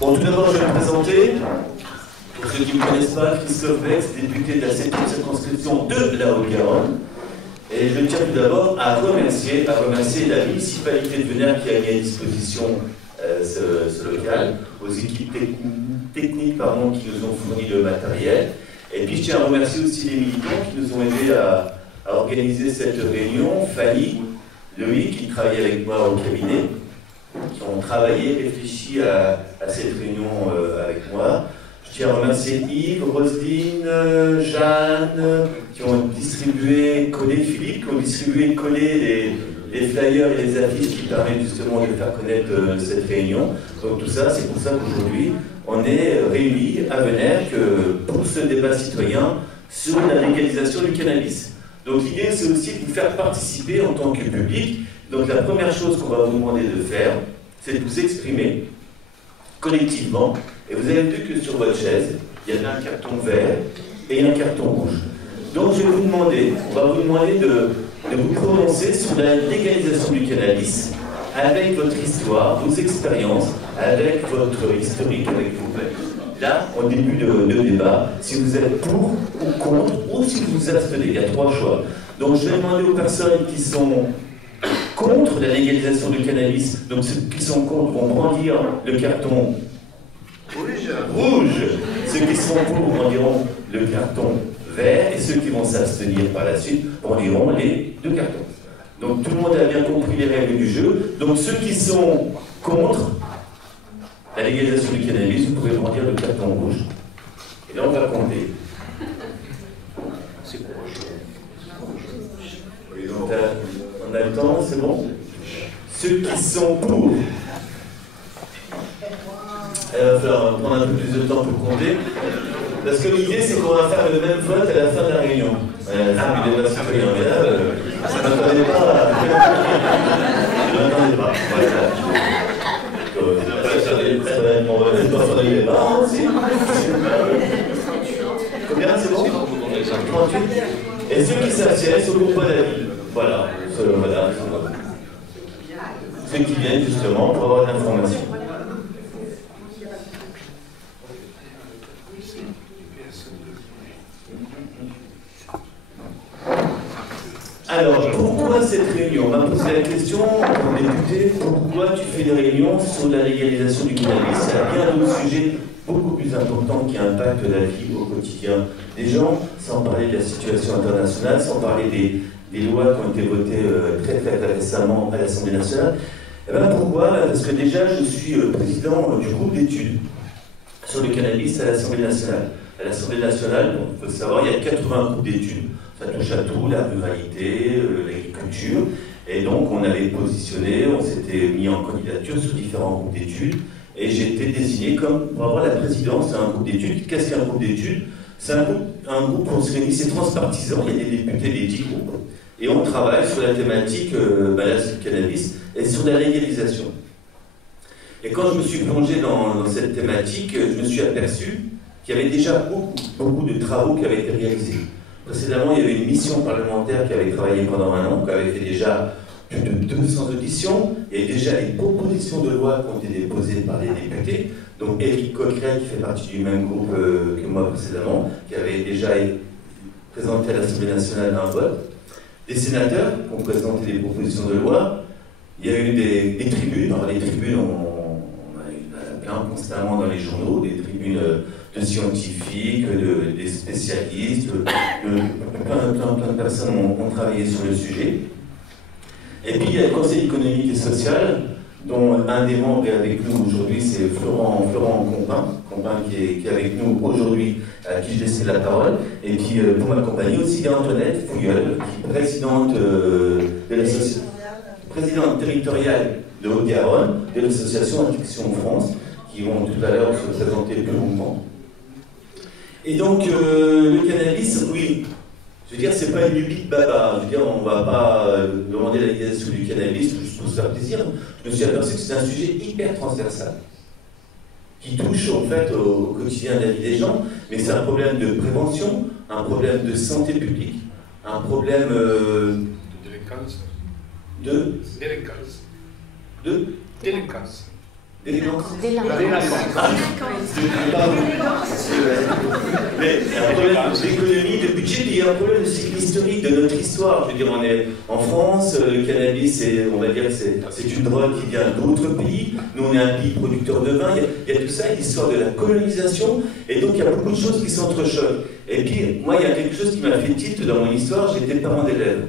Bon, tout d'abord, je vais me présenter. Pour ceux qui ne me connaissent pas, Christophe Bex, député de la 7e circonscription de la Haute-Garonne. Et je tiens tout d'abord à remercier la municipalité de Venères qui a mis à disposition ce local, aux équipes techniques qui nous ont fourni le matériel. Et puis je tiens à remercier aussi les militants qui nous ont aidés à organiser cette réunion. Fanny, Loïc, qui travaillent avec moi au cabinet, qui ont travaillé, réfléchi à cette réunion avec moi. Je tiens à remercier Yves, Roselyne, Jeanne, qui ont distribué, collé, Philippe, qui ont distribué, collé les flyers et les affiches qui permettent justement de faire connaître cette réunion. Donc tout ça, c'est pour ça qu'aujourd'hui, on est réunis à Venères pour ce débat citoyen sur la légalisation du cannabis. Donc l'idée, c'est aussi de vous faire participer en tant que public. Donc la première chose qu'on va vous demander de faire, c'est de vous exprimer collectivement. Et vous avez vu que sur votre chaise, il y avait un carton vert et un carton rouge. Donc je vais vous demander, on va vous demander de vous prononcer sur la légalisation du cannabis avec votre histoire, vos expériences, avec votre historique, avec vous. Là, au début de débat, si vous êtes pour ou contre, ou si vous vous abstenez, il y a 3 choix. Donc je vais demander aux personnes qui sont contre la légalisation du cannabis, donc ceux qui sont contre vont brandir le carton rouge, ceux qui sont pour brandiront le carton vert, et ceux qui vont s'abstenir par la suite brandiront les 2 cartons. Donc tout le monde a bien compris les règles du jeu. Donc ceux qui sont contre la légalisation du cannabis, vous pouvez brandir le carton rouge. Et là on va compter. On a le temps, c'est bon? Ceux qui sont pour. Il va falloir prendre un peu plus de temps pour compter. Parce que l'idée, c'est qu'on va faire le même vote à la fin de la réunion. Mais là, ça ne m'attendait pas. Je ne m'attendais pas. Combien, c'est bon? 38. Et ceux qui s'abstiennent sont pour pas d'avis. Voilà. Ceux qui viennent justement pour avoir l'information. Alors, pourquoi cette réunion? On m'a posé la question, député, pourquoi tu fais des réunions sur la légalisation du cannabis? Il y a bien d'autres sujets beaucoup plus importants qui impactent la vie au quotidien des gens, sans parler de la situation internationale, sans parler des lois qui ont été votées très récemment à l'Assemblée nationale. Et bien pourquoi? Parce que déjà, je suis président du groupe d'études sur le cannabis à l'Assemblée nationale. À l'Assemblée nationale, il faut savoir, il y a 80 groupes d'études. Ça touche à tout, la ruralité, l'agriculture. Et donc, on avait positionné, on s'était mis en candidature sur différents groupes d'études. Et j'ai été désigné comme pour avoir la présidence d'un groupe d'études. Qu'est-ce qu'un groupe d'études? C'est un groupe où on se réunit, c'est transpartisan, il y a des députés des 10 groupes. Et on travaille sur la thématique du cannabis et sur la légalisation. Et quand je me suis plongé dans cette thématique, je me suis aperçu qu'il y avait déjà beaucoup de travaux qui avaient été réalisés. Précédemment, il y avait une mission parlementaire qui avait travaillé pendant 1 an, qui avait fait déjà plus de 200 auditions. Il y avait déjà des propositions de loi qui ont été déposées par les députés. Donc Éric Coquerel, qui fait partie du même groupe que moi précédemment, qui avait déjà présenté à l'Assemblée nationale un vote. Des sénateurs qui ont présenté des propositions de loi. Il y a eu des tribunes. Alors les tribunes, on a plein constamment dans les journaux, des tribunes de scientifiques, des spécialistes, plein de personnes ont travaillé sur le sujet. Et puis il y a le Conseil économique et social, dont un des membres est avec nous aujourd'hui, c'est Florent Compin qui est avec nous aujourd'hui, à qui je laisse la parole. Et puis pour m'accompagner aussi, il y a Antoinette Fouilleul, qui est présidente de l'association, présidente territoriale de Haute-Garonne, de l'association Addiction France, qui vont tout à l'heure se présenter plus longuement. Et donc, le cannabis, oui, je veux dire, c'est pas une lubie de baba. Je veux dire, on va pas demander la légalisation du cannabis juste pour se faire plaisir. Je me suis aperçu que c'est un sujet hyper transversal, qui touche en fait au quotidien de la vie des gens, mais c'est un problème de prévention, un problème de santé publique, un problème de délinquance. L'élégance. Délinquance. Mais il y a un problème d'économie, de budget, puis il y a un problème de cycle historique de notre histoire. Je veux dire, on est en France, le cannabis, on va dire, c'est une drogue qui vient d'autres pays. Nous, on est un pays producteur de vin. Il y a tout ça, l'histoire de la colonisation. Et donc, il y a beaucoup de choses qui s'entrechoquent. Et puis, moi, il y a quelque chose qui m'a fait tilt dans mon histoire. J'étais parent d'élèves.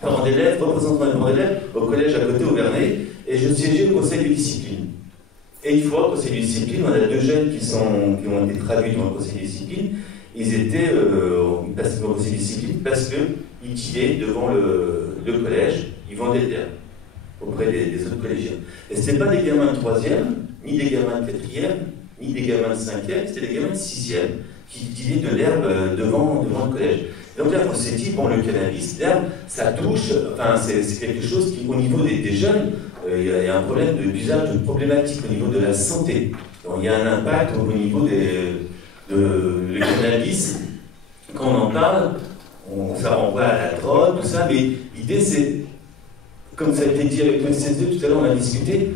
Parent d'élèves, représentant des parents d'élèves, au collège à côté, au Vernet. Et je siégeais au conseil de discipline. Et une fois, au conseil de discipline, on a deux jeunes qui ont été traduits dans le conseil de discipline. Ils étaient passés dans le conseil de discipline parce qu'ils tillaient devant le collège, ils vendaient de l'herbe auprès des autres collégiens. Et ce n'étaient pas des gamins de 3e, ni des gamins de 4e, ni des gamins de 5e, c'était des gamins de 6e qui tillaient de l'herbe devant le collège. Donc là, on s'est dit, bon, le cannabis, l'herbe, ça touche, enfin, c'est quelque chose qui, au niveau des jeunes, il y a un problème d'usage problématique au niveau de la santé. Donc, il y a un impact au niveau le cannabis. Quand on en parle, ça renvoie à la drogue, tout ça, mais l'idée c'est, comme ça a été dit avec le CSE tout à l'heure, on a discuté,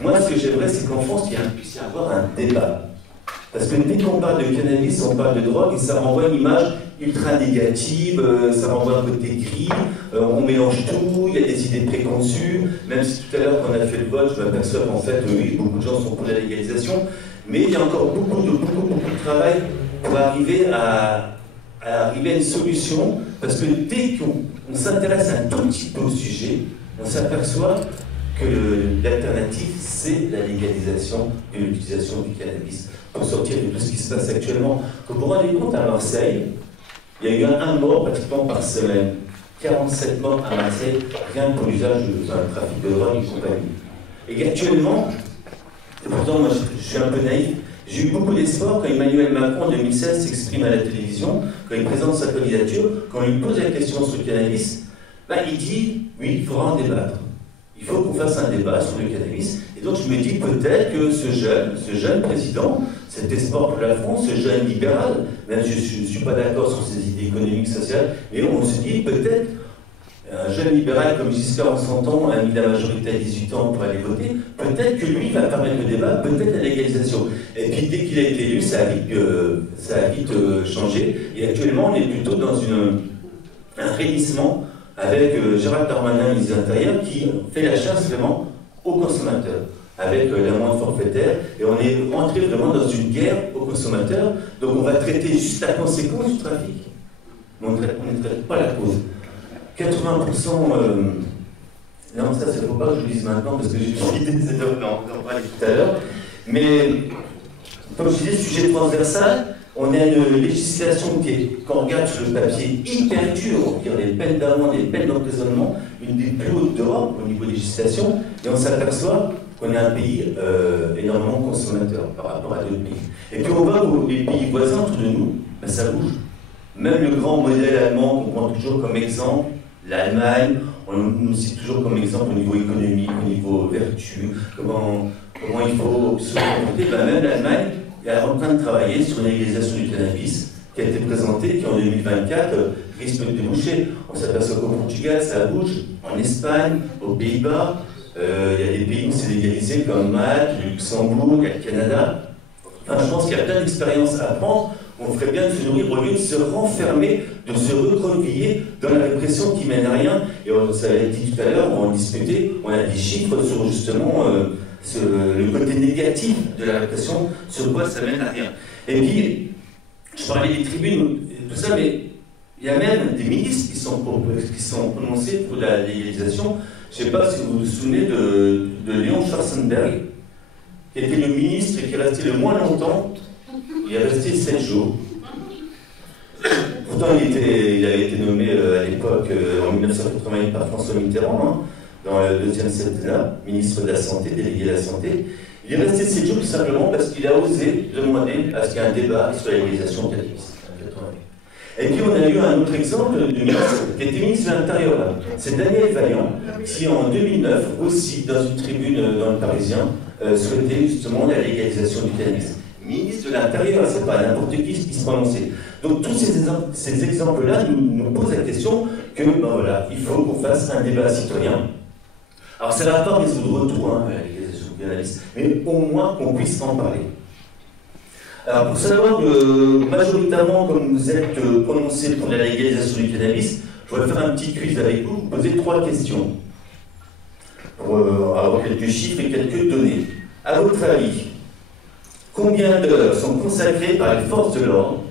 moi ce que j'aimerais c'est qu'en France, il puisse y avoir un débat. Parce que dès qu'on parle de cannabis, on parle de drogue et ça renvoie une image ultra négative, ça renvoie un côté gris, on mélange tout, il y a des idées préconçues, même si tout à l'heure quand on a fait le vote, je m'aperçois qu'en fait, oui, beaucoup de gens sont pour la légalisation, mais il y a encore beaucoup de travail pour arriver à une solution, parce que dès qu'on s'intéresse un tout petit peu au sujet, on s'aperçoit que l'alternative, c'est la légalisation de l'utilisation du cannabis pour sortir de tout ce qui se passe actuellement. Quand vous vous rendez compte, à Marseille, il y a eu un mort pratiquement par semaine. 47 morts à Marseille, rien que pour l'usage d'un trafic de drogue et compagnie. Et actuellement, et pourtant moi je suis un peu naïf, j'ai eu beaucoup d'espoir quand Emmanuel Macron en 2016 s'exprime à la télévision, quand il présente sa candidature, quand on lui pose la question sur le cannabis, il dit oui, il faudra en débattre. Il faut qu'on fasse un débat sur le cannabis. Et donc je me dis peut-être que ce jeune président, cet espoir pour la France, ce jeune libéral, même si je ne suis pas d'accord sur ses idées économiques, sociales, mais on se dit peut-être, un jeune libéral comme Giscard en 100 ans a mis la majorité à 18 ans pour aller voter, peut-être que lui va permettre le débat, peut-être la légalisation. Et puis dès qu'il a été élu, ça a vite changé. Et actuellement, on est plutôt dans un raidissement avec Gérald Darmanin, ministre de l'Intérieur, qui fait la chasse vraiment aux consommateurs, avec l'amende forfaitaire, et on est entré vraiment dans une guerre aux consommateurs, donc on va traiter juste la conséquence du trafic, mais on ne traite pas la cause. 80%, non ça c'est faut pas que je le dise maintenant, parce que j'ai l'idée de d'en parler tout à l'heure, mais comme je disais, sujet transversal, on a une législation qui est, quand on regarde sur le papier, hyper dure, on regarde les peines d'amende, les peines d'emprisonnement, une des plus hautes d'Europe au niveau de législation, et on s'aperçoit qu'on est un pays énormément consommateur par rapport à d'autres pays. Et puis on voit que les pays voisins autour de nous, ça bouge. Même le grand modèle allemand qu'on prend toujours comme exemple, l'Allemagne, on nous cite toujours comme exemple au niveau économique, au niveau vertu, comment il faut se comporter. Même l'Allemagne est en train de travailler sur une légalisation du cannabis qui a été présentée, qui en 2024 risque de déboucher. On s'aperçoit qu'au Portugal, ça bouge, en Espagne, aux Pays-Bas, il y a des pays où c'est légalisé comme Malte, le Luxembourg, le Canada. Enfin, je pense qu'il y a plein d'expériences à prendre. On ferait bien de se nourrir au lieu de se renfermer, de se recroqueviller dans la répression qui mène à rien. Et ça a été dit tout à l'heure, on en discutait, on a des chiffres sur justement le côté négatif de la répression, sur quoi ça mène à rien. Et puis, je parlais des tribunes, tout ça, mais il y a même des ministres qui sont prononcés pour la légalisation. Je ne sais pas si vous vous souvenez de Léon Schwarzenberg, qui était le ministre qui est resté le moins longtemps. Il est resté 7 jours. Pourtant, il avait été nommé à l'époque, en 1988, par François Mitterrand, dans le deuxième septennat, ministre de la Santé, délégué à la Santé. Il est resté 7 jours tout simplement parce qu'il a osé demander à ce qu'il y ait un débat sur la légalisation de cannabis. Et puis on a eu un autre exemple de ministre qui était ministre de l'Intérieur. C'est Daniel Vaillant, qui en 2009, aussi dans une tribune dans le Parisien, souhaitait justement la légalisation du cannabis. Ministre de l'Intérieur, c'est pas n'importe qui se prononçait. Donc tous ces exemples-là nous posent la question que voilà, il faut qu'on fasse un débat citoyen. Alors ça ne va pas résoudre tout, la légalisation du du cannabis, mais au moins qu'on puisse en parler. Alors pour savoir majoritairement, comme vous êtes prononcé pour la légalisation du cannabis, je voudrais faire un petit quiz avec vous, vous poser 3 questions, pour avoir quelques chiffres et quelques données. À votre avis, combien d'heures sont consacrées par les forces de l'ordre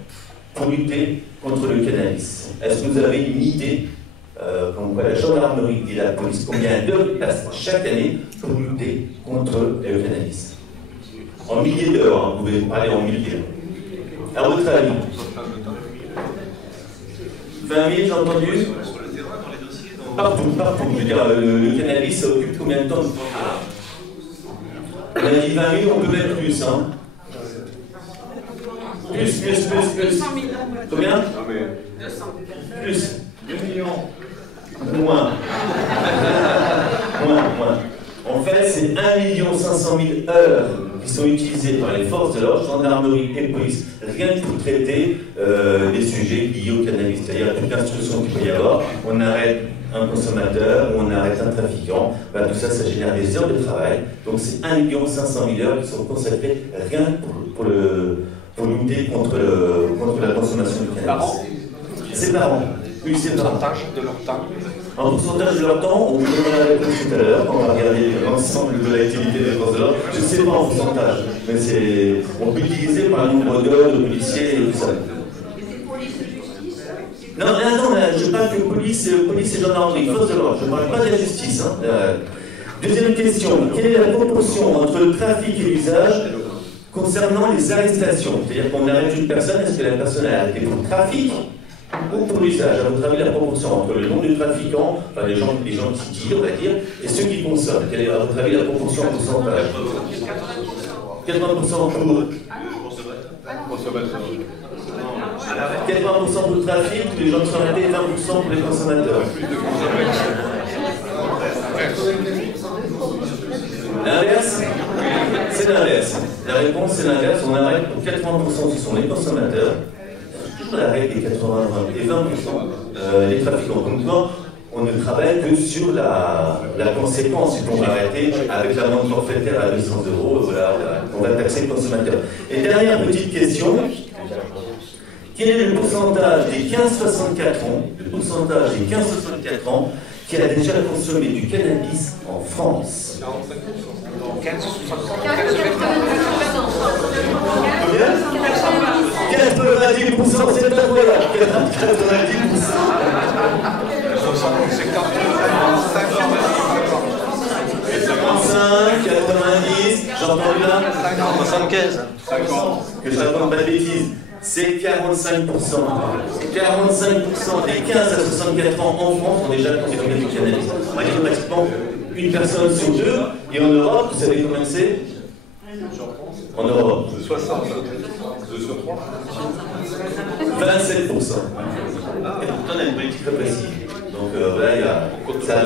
pour lutter contre le cannabis? Est-ce que vous avez une idée, comme quoi la gendarmerie et la police, combien d'heures passent chaque année pour lutter contre le cannabis? En milliers d'heures, hein, vous pouvez parler en milliers. À votre avis? 20 000, j'ai entendu? Sur le terrain, dans les dossiers? Partout. Je veux dire, le cannabis, ça occupe combien de temps? On a dit 20 000, on peut mettre plus, hein? Plus. 200 000. Combien? 200. Plus. 2 millions. Moins. En fait, c'est 1 500 000 heures qui sont utilisées par les forces de l'ordre, gendarmerie et police, rien que pour traiter des sujets liés au cannabis. C'est-à-dire toute l'instruction qu'il peut y avoir, on arrête un consommateur ou on arrête un trafiquant, ben, tout ça, ça génère des heures de travail. Donc c'est 1 500 000 heures qui sont consacrées rien que pour lutter contre la consommation du cannabis. C'est par an. Oui, c'est par an. Pourcentage de leur temps. En pourcentage de leur temps, on vous donnera la réponse tout à l'heure, quand on va regarder l'ensemble de l'activité des forces de l'ordre. Je ne sais pas en pourcentage, mais on peut utiliser par un nombre d'heures de policiers et tout ça. Non, je parle que police et gendarmerie, forces de l'ordre, je ne parle pas de la justice. Hein. Deuxième question, quelle est la proportion entre le trafic et l'usage concernant les arrestations? C'est-à-dire qu'on arrête une personne, est-ce que la personne est arrêtée pour le trafic ou pour l'usage? À votre avis, la proportion entre le nombre de trafiquants, enfin les gens qui tirent, on va dire, et ceux qui consomment, quelle est à votre avis la proportion en pourcentage? 80% pour 80% pour le trafic, les gens qui sont arrêtés, et 20% pour les consommateurs. L'inverse? C'est l'inverse. La réponse, c'est l'inverse. On arrête pour 80%, ce sont les consommateurs. On arrête les 80 et 20% les trafiquants. Comme quoi, on ne travaille que sur la conséquence. Si on va arrêter avec l'amende forfaitaire à 800 €, voilà, on va taxer le consommateur. Et dernière petite question. Quel est le pourcentage des 15-64 ans, qui a déjà consommé du cannabis en France? 15-64. Combien? 90%, c'est incroyable. 90%. 55, 90, j'entends bien. 75. 50. Que je raconte pas de bêtises. C'est 45%. 45% des 15 à 64 ans en France ont déjà consommé du cannabis. On va dire pratiquement une personne sur deux. Et en Europe, vous savez combien c'est? En Europe 60. 2 sur 3. 27%. Et pourtant, on a une politique répressive. Donc voilà,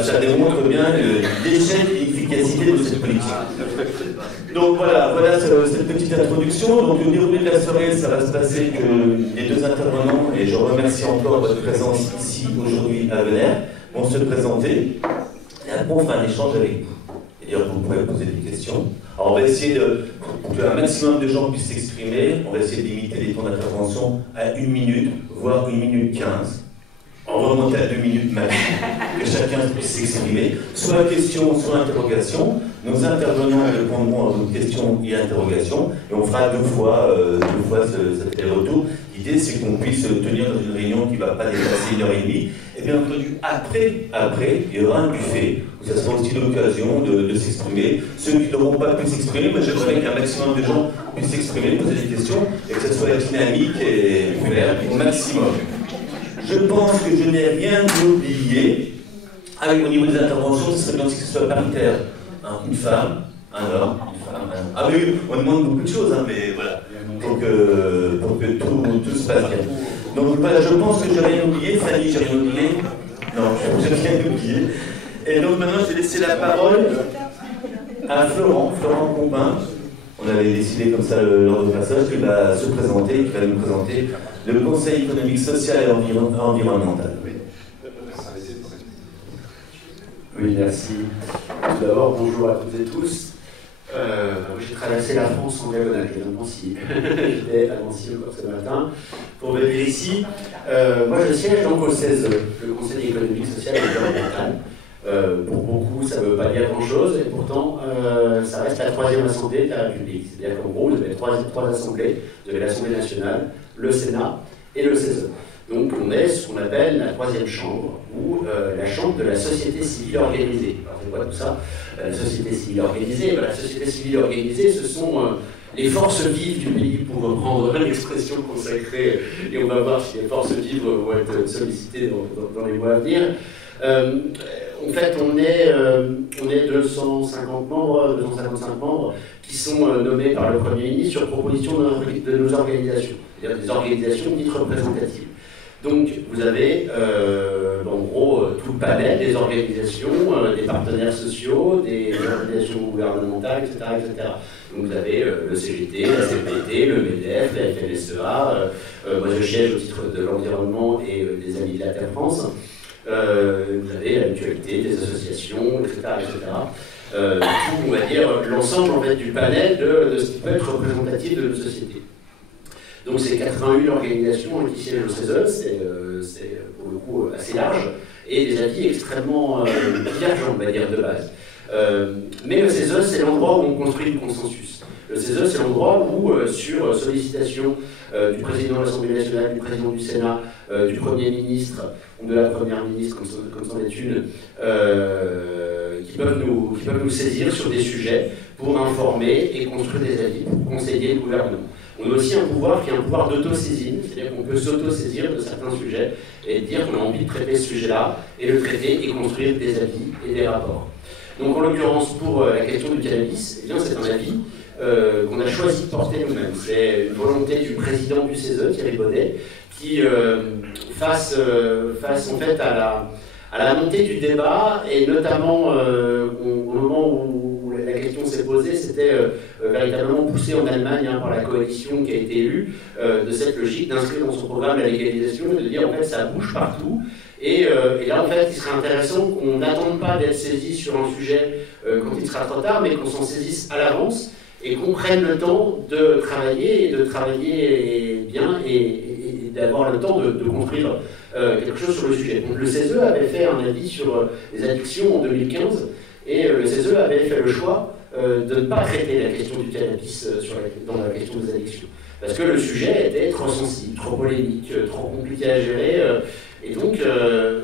ça démontre bien l'échec et l'efficacité de cette politique. Donc voilà cette petite introduction. Donc le déroulé de la soirée, ça va se passer que les deux intervenants, et je remercie encore votre présence ici aujourd'hui à Venère, vont se présenter. Et après, on fera un échange avec vous. C'est-à-dire que vous pourrez poser des questions. Alors on va essayer pour qu'un maximum de gens puissent s'exprimer, on va essayer de limiter les temps d'intervention à 1 minute, voire 1 minute 15. On va remonter à 2 minutes max, que chacun puisse s'exprimer, soit question, soit interrogation. Nos intervenants répondront à vos questions et interrogations, et on fera deux fois cet retour. L'idée, c'est qu'on puisse tenir dans une réunion qui ne va pas dépasser 1h30. Et bien entendu, après, il y aura un buffet, où ça sera aussi l'occasion de s'exprimer. Ceux qui n'auront pas pu s'exprimer, moi j'aimerais qu'un maximum de gens puissent s'exprimer, poser des questions, et que ça soit dynamique et ouvert au maximum. Je pense que je n'ai rien oublié. Au niveau des interventions, ce serait bien que ce soit paritaire. Hein, une femme, un homme, une femme, un homme. Ah oui, on demande beaucoup de choses, hein, mais voilà, pour que tout se passe bien. Donc voilà, je pense que je n'ai rien oublié. Fanny, j'ai rien oublié? Non, je n'ai rien oublié. Et donc maintenant, je vais laisser la parole à Florent Compin. On avait décidé comme ça lors du passage qu'il va se présenter, qui va nous présenter le Conseil économique, social et environnemental. Oui, merci. Tout d'abord, bonjour à toutes et tous. J'ai traversé la France en diagonale, j'étais à Nancy. J'étais à Nancy encore ce matin pour venir ici. Moi, je siège donc au CESE, le Conseil économique, social et environnemental. Pour beaucoup, ça ne veut pas dire grand-chose, et pourtant, ça reste la troisième assemblée de la République. C'est-à-dire qu'en gros, vous avez trois assemblées. Vous avez l'Assemblée nationale, le Sénat et le CESE. Donc, on est ce qu'on appelle la troisième chambre, ou la chambre de la société civile organisée. Alors, c'est quoi tout ça? La société civile organisée, la société civile organisée, ce sont les forces vives du pays, pour reprendre l'expression consacrée, et on va voir si les forces vives vont être sollicitées dans les mois à venir. En fait, on est 250 membres, 255 membres, qui sont nommés par le Premier ministre sur proposition de nos organisations, c'est-à-dire des organisations dites représentatives. Donc, vous avez en gros tout le panel des organisations, des partenaires sociaux, des organisations gouvernementales, etc. etc. Donc, vous avez le CGT, la CFDT, le MEDEF, la FNSEA. Moi, je siège au titre de l'environnement et des Amis de la Terre France. Vous avez la mutualité, des associations, etc. etc. Tout, on va dire, l'ensemble en fait, du panel de ce qui peut être représentatif de nos sociétés. Donc c'est 81 organisations qui siègent au CESE, c'est pour le coup assez large, et des avis extrêmement divergents, on va dire, de base. Mais le CESE, c'est l'endroit où on construit le consensus. Le CESE, c'est l'endroit où, sur sollicitation du président de l'Assemblée nationale, du président du Sénat, du Premier ministre, ou de la Première ministre, comme c'en est une, qui peuvent nous saisir sur des sujets pour informer et construire des avis, pour conseiller le gouvernement. On a aussi un pouvoir qui est un pouvoir d'autosaisine, c'est-à-dire qu'on peut s'auto-saisir de certains sujets et dire qu'on a envie de traiter ce sujet-là, et le traiter et construire des avis et des rapports. Donc en l'occurrence, pour la question du cannabis, eh bien, c'est un avis qu'on a choisi de porter nous-mêmes. C'est une volonté du président du CESE, Thierry Bonnet, qui, face en fait à la montée du débat, et notamment au moment où la question s'est posée, c'était véritablement poussé en Allemagne par la coalition qui a été élue, de cette logique d'inscrire dans son programme la légalisation et de dire en fait ça bouge partout. Et là en fait il serait intéressant qu'on n'attende pas d'être saisi sur un sujet quand il sera trop tard, mais qu'on s'en saisisse à l'avance et qu'on prenne le temps de travailler bien et d'avoir le temps de construire quelque chose sur le sujet. Donc le CESE avait fait un avis sur les addictions en 2015, et le CESE avait fait le choix de ne pas traiter la question du cannabis dans la question des addictions. Parce que le sujet était trop sensible, trop polémique, trop compliqué à gérer. Et donc,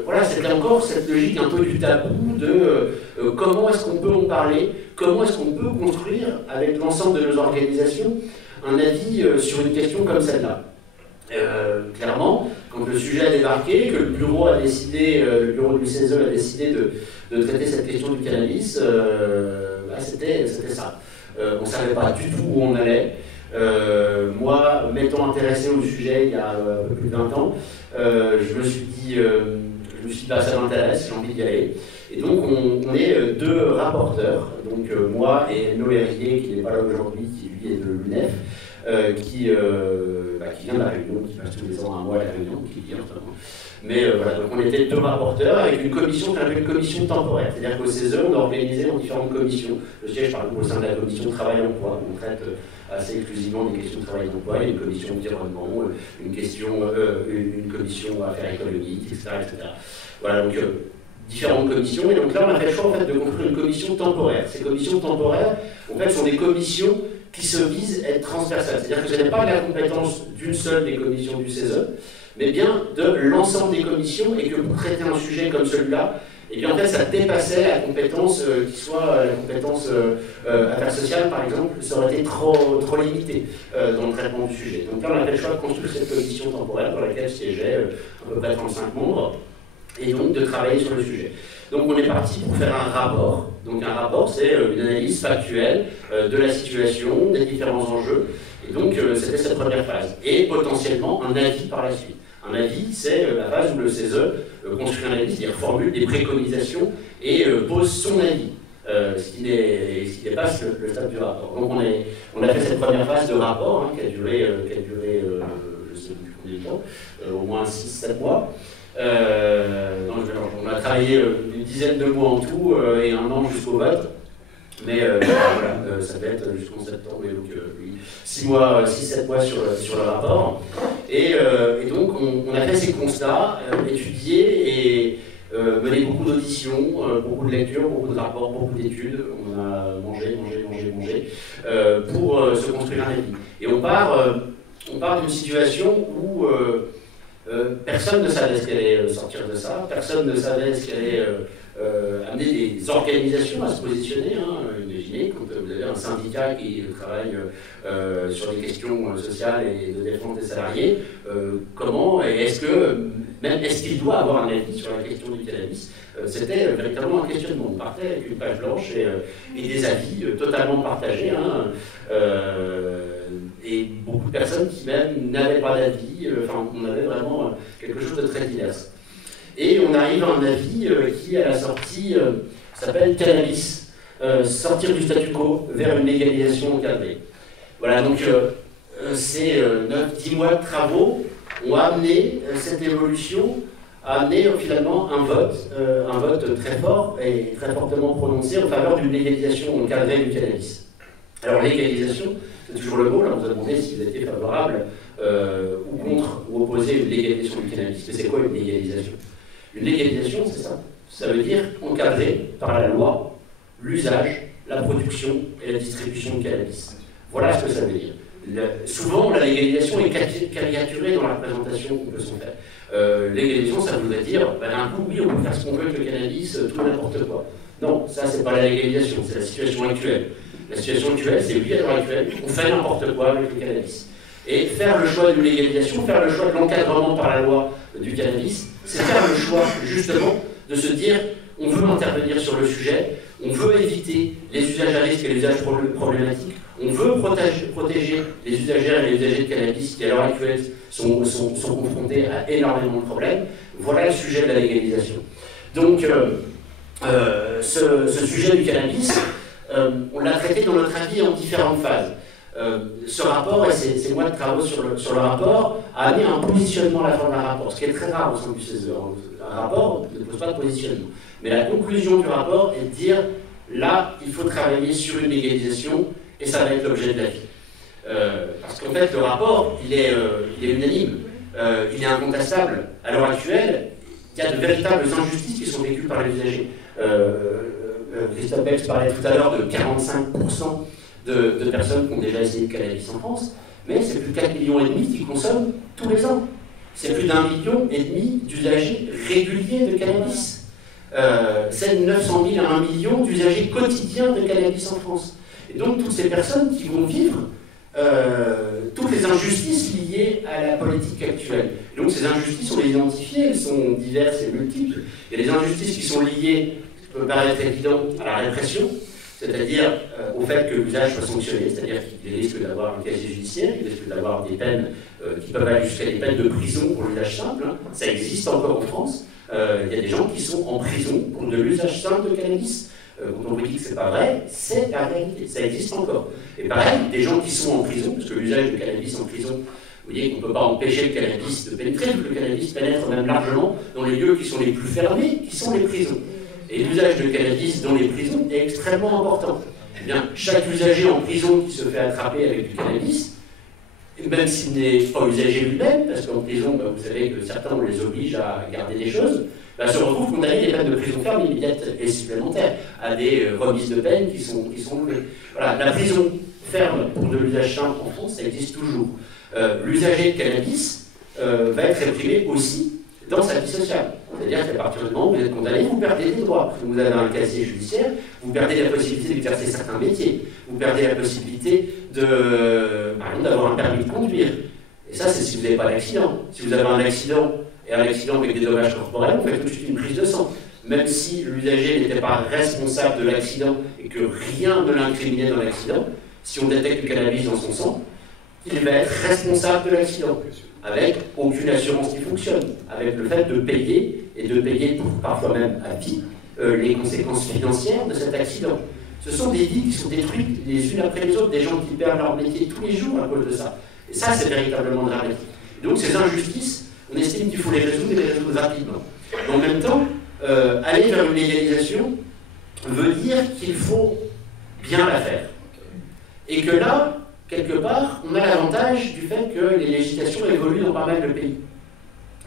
voilà, c'était encore cette logique un peu du tabou de comment est-ce qu'on peut en parler, comment est-ce qu'on peut construire avec l'ensemble de nos organisations un avis sur une question comme celle-là. Clairement, quand le sujet a débarqué, que le bureau a décidé, le bureau du CESE a décidé de traiter cette question du cannabis, c'était ça. On ne savait pas du tout où on allait. Moi, m'étant intéressé au sujet il y a un peu plus de 20 ans, je me suis dit, ça m'intéresse, j'ai envie d'y aller. Et donc, on est deux rapporteurs, donc moi et Noé Rier, qui n'est pas là aujourd'hui, qui lui est de l'UNEF, qui vient de la Réunion, qui passe tous les ans un mois à la Réunion, qui vient notamment. Mais voilà, donc on était deux rapporteurs avec une commission qu'on appelle une commission temporaire. C'est-à-dire qu'au CESE, on a organisé en différentes commissions. Je siège par exemple au sein de la commission travail-emploi. On traite assez exclusivement des questions de travail-emploi. Il y a une commission environnement, une commission affaires économiques, etc. etc. Voilà, donc différentes commissions. Et donc là, on a fait le choix en fait, de construire une commission temporaire. Ces commissions temporaires, en fait, sont des commissions qui se visent à être transversales. C'est-à-dire que ce n'est pas la compétence d'une seule des commissions du CESE, mais bien de l'ensemble des commissions, et que pour traiter un sujet comme celui-là, et bien en fait ça dépassait la compétence qui soit la compétence affaires sociales par exemple, ça aurait été trop limité dans le traitement du sujet. Donc là on a fait le choix de construire cette commission temporaire dans laquelle siégeaient à peu près 35 membres, et donc de travailler sur le sujet. Donc on est parti pour faire un rapport. Donc un rapport, c'est une analyse factuelle de la situation, des différents enjeux. Et donc c'était cette première phase. Et potentiellement un avis par la suite. Un avis, c'est la phase où le CESE construit un avis, c'est-à-dire formule des préconisations et pose son avis, ce qui dépasse le stade du rapport. Donc on a fait cette première phase de rapport qui a duré je ne sais plus combien de temps, au moins 6-7 mois. On a travaillé une dizaine de mois en tout et un an jusqu'au vote. Mais voilà, ça peut être jusqu'en septembre, et donc 6-7 mois sur le rapport. Et donc on a fait ces constats, étudié et mené beaucoup d'auditions, beaucoup de lectures, beaucoup de rapports, beaucoup d'études. On a mangé pour se construire un avis. Et on part d'une situation où personne ne savait ce qu'allait sortir de ça, personne ne savait ce qu'allait amener des organisations à se positionner. Imaginez, quand vous avez un syndicat qui travaille sur les questions sociales et de défense des salariés, comment et est-ce qu'il doit avoir un avis sur la question du cannabis? C'était véritablement un questionnement. On partait avec une page blanche et des avis totalement partagés. Et beaucoup de personnes qui même n'avaient pas d'avis. On avait vraiment quelque chose de très divers. Et on arrive à un avis qui, à la sortie, s'appelle Cannabis, sortir du statu quo vers une légalisation encadrée. Voilà, donc ces 9-10 mois de travaux ont amené cette évolution, a amené finalement un vote très fort et très fortement prononcé en faveur d'une légalisation encadrée du cannabis. Alors légalisation, c'est toujours le mot, là on vous a demandé si vous étiez favorable ou contre ou opposé à une légalisation du cannabis. Mais c'est quoi une légalisation? Une légalisation, c'est ça. Ça veut dire encadrer par la loi l'usage, la production et la distribution de cannabis. Voilà ce que ça veut dire. Souvent, la légalisation est caricaturée dans la représentation qu'on peut s'en faire. Légalisation, ça voudrait dire, d'un coup, oui, on peut faire ce qu'on veut avec le cannabis, tout n'importe quoi. Non, ça, c'est pas la légalisation, c'est la situation actuelle. La situation actuelle, c'est oui, à l'heure actuelle, on fait n'importe quoi avec le cannabis. Et faire le choix d'une légalisation, faire le choix de l'encadrement par la loi du cannabis, c'est faire le choix, justement, de se dire, on veut intervenir sur le sujet, on veut éviter les usages à risque et les usages problématiques, on veut protéger les usagères et les usagers de cannabis qui, à l'heure actuelle, sont confrontés à énormément de problèmes. Voilà le sujet de la légalisation. Donc, ce sujet du cannabis, on l'a traité dans notre avis en différentes phases. Ce rapport, et ces mois de travaux sur le rapport, a amené un positionnement à la fin d'un rapport, ce qui est très rare au sein du CESE. Un rapport ne pose pas de positionnement. Mais la conclusion du rapport est de dire, là, il faut travailler sur une légalisation, et ça va être l'objet de l'avis. Parce qu'en fait, le rapport, il est unanime, il est incontestable. À l'heure actuelle, il y a de véritables injustices qui sont vécues par les usagers. Christophe Bex parlait tout à l'heure de 45% de personnes qui ont déjà essayé le cannabis en France, mais c'est plus de 4,5 millions qui consomment tous les ans. C'est plus d'1,5 million d'usagers réguliers de cannabis. C'est 900 000 à 1 million d'usagers quotidiens de cannabis en France. Et donc toutes ces personnes qui vont vivre toutes les injustices liées à la politique actuelle. Et donc ces injustices, on les identifie, elles sont diverses et multiples. Il y a des injustices qui sont liées, ça peut paraître évident, à la répression, c'est-à-dire au fait que l'usage soit sanctionné, c'est-à-dire qu'il risque d'avoir un casier judiciaire, il risque d'avoir des peines qui peuvent aller jusqu'à des peines de prison pour l'usage simple. Ça existe encore en France. Il y a des gens qui sont en prison pour de l'usage simple de cannabis. Quand on vous dit que c'est pas vrai, c'est la réalité, ça existe encore. Et pareil, des gens qui sont en prison, parce que l'usage de cannabis en prison, vous voyez qu'on ne peut pas empêcher le cannabis de pénétrer, le cannabis pénètre même largement dans les lieux qui sont les plus fermés, qui sont les prisons. Et l'usage de cannabis dans les prisons est extrêmement important. Eh bien, chaque usager en prison qui se fait attraper avec du cannabis, même s'il n'est pas usager lui-même, parce qu'en prison, vous savez que certains on les oblige à garder des choses, se retrouve condamné à des peines de prison ferme immédiate et supplémentaires, à des remises de peine qui sont levées. Voilà, la prison ferme pour de l'usage simple en France, ça existe toujours. L'usager de cannabis va être réprimé aussi dans sa vie sociale. C'est-à-dire qu'à partir du moment où vous êtes condamné, vous perdez des droits. Parce que vous avez un casier judiciaire, vous perdez la possibilité d'exercer certains métiers, vous perdez la possibilité par exemple, d'avoir un permis de conduire. Et ça, c'est si vous n'avez pas d'accident. Si vous avez un accident, et un accident avec des dommages corporels, on fait tout de suite une prise de sang. Même si l'usager n'était pas responsable de l'accident et que rien ne l'incriminait dans l'accident, si on détecte le cannabis dans son sang, il va être responsable de l'accident, avec aucune assurance qui fonctionne, avec le fait de payer, et de payer parfois même à vie, les conséquences financières de cet accident. Ce sont des vies qui sont détruites les unes après les autres, des gens qui perdent leur métier tous les jours à cause de ça. Et ça, c'est véritablement dramatique. Donc ces injustices, on estime qu'il faut les résoudre et les résoudre rapidement. En même temps, aller vers une légalisation veut dire qu'il faut bien la faire. Et que là, quelque part, on a l'avantage du fait que les législations évoluent dans pas mal de pays.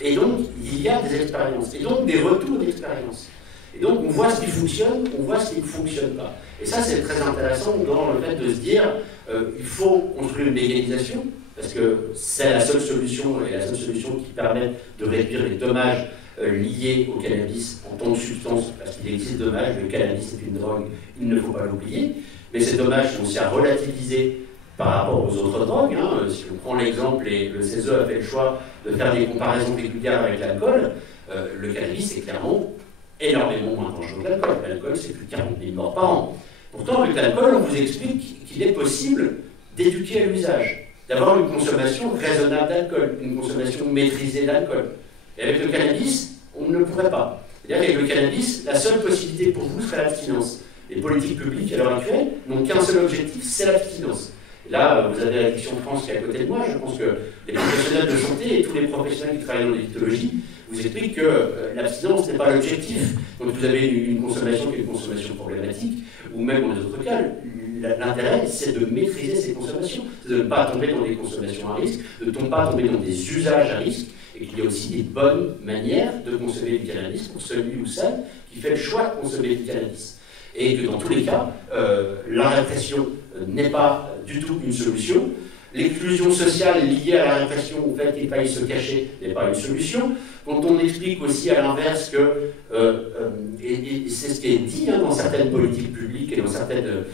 Et donc, il y a des expériences, et donc des retours d'expérience. Et donc, on voit ce qui fonctionne, on voit ce qui ne fonctionne pas. Et ça, c'est très intéressant dans le fait de se dire, il faut construire une légalisation, parce que c'est la seule solution, et la seule solution qui permet de réduire les dommages liés au cannabis en tant que substance, parce qu'il existe des dommages, le cannabis est une drogue, il ne faut pas l'oublier, mais ces dommages sont aussi à relativiser par rapport aux autres drogues. Hein. Si on prend l'exemple, et le CESE a fait le choix de faire des comparaisons régulières avec l'alcool, le cannabis est clairement énormément moins dangereux que l'alcool. L'alcool, c'est plus de 40 000 morts par an. Pourtant, avec l'alcool, on vous explique qu'il est possible d'éduquer à l'usage, d'avoir une consommation raisonnable d'alcool, une consommation maîtrisée d'alcool. Et avec le cannabis, on ne le pourrait pas. C'est-à-dire qu'avec le cannabis, la seule possibilité pour vous serait l'abstinence. Les politiques publiques, à l'heure actuelle, n'ont qu'un seul objectif, c'est l'abstinence. Là, vous avez l'Addiction France qui est à côté de moi. Je pense que les professionnels de santé et tous les professionnels qui travaillent dans l'édictologie vous expliquent que l'abstinence n'est pas l'objectif. Donc vous avez une consommation qui est une consommation problématique, ou même dans les autres cas, l'intérêt c'est de maîtriser ces consommations, c'est de ne pas tomber dans des consommations à risque, de ne pas tomber dans des usages à risque, et qu'il y a aussi des bonnes manières de consommer du cannabis pour celui ou celle qui fait le choix de consommer du cannabis. Et que dans tous les cas, la répression n'est pas du tout une solution. L'exclusion sociale liée à la répression, au fait qu'il faille se cacher, n'est pas une solution. Quand on explique aussi à l'inverse que, et c'est ce qui est dit dans certaines politiques publiques et dans certaines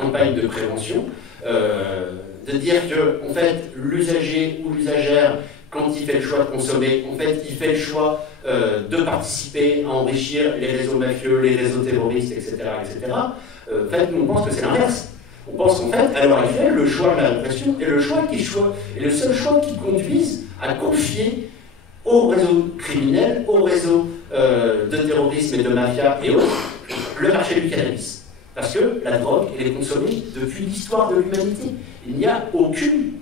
campagnes de prévention, de dire que en fait, l'usager ou l'usagère, quand il fait le choix de consommer, en fait, il fait le choix de participer à enrichir les réseaux mafieux, les réseaux terroristes, etc. etc. En fait, nous, on pense que c'est l'inverse. On pense qu'en fait, à l'heure actuelle, le choix de la répression est le seul choix qui conduise à confier aux réseaux criminels, aux réseaux de terrorisme et de mafia et autres, le marché du cannabis. Parce que la drogue, elle est consommée depuis l'histoire de l'humanité. Il n'y a aucune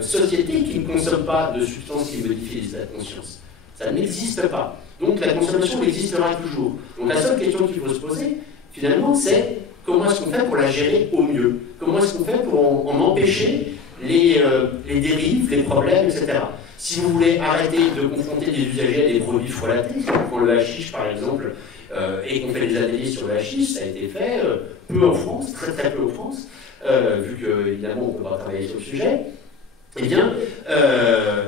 société qui ne consomme pas de substances qui modifient l'état de conscience. Ça n'existe pas. Donc la consommation existera toujours. Donc la seule question qu'il faut se poser, finalement, c'est comment est-ce qu'on fait pour la gérer au mieux? Comment est-ce qu'on fait pour en empêcher les dérives, les problèmes, etc. Si vous voulez arrêter de confronter des usagers à des produits frelatés, si on prend le hashish par exemple, et qu'on fait des analyses sur le hashish, ça a été fait peu en France, très très peu en France, vu qu'évidemment on ne peut pas travailler sur le sujet, eh bien,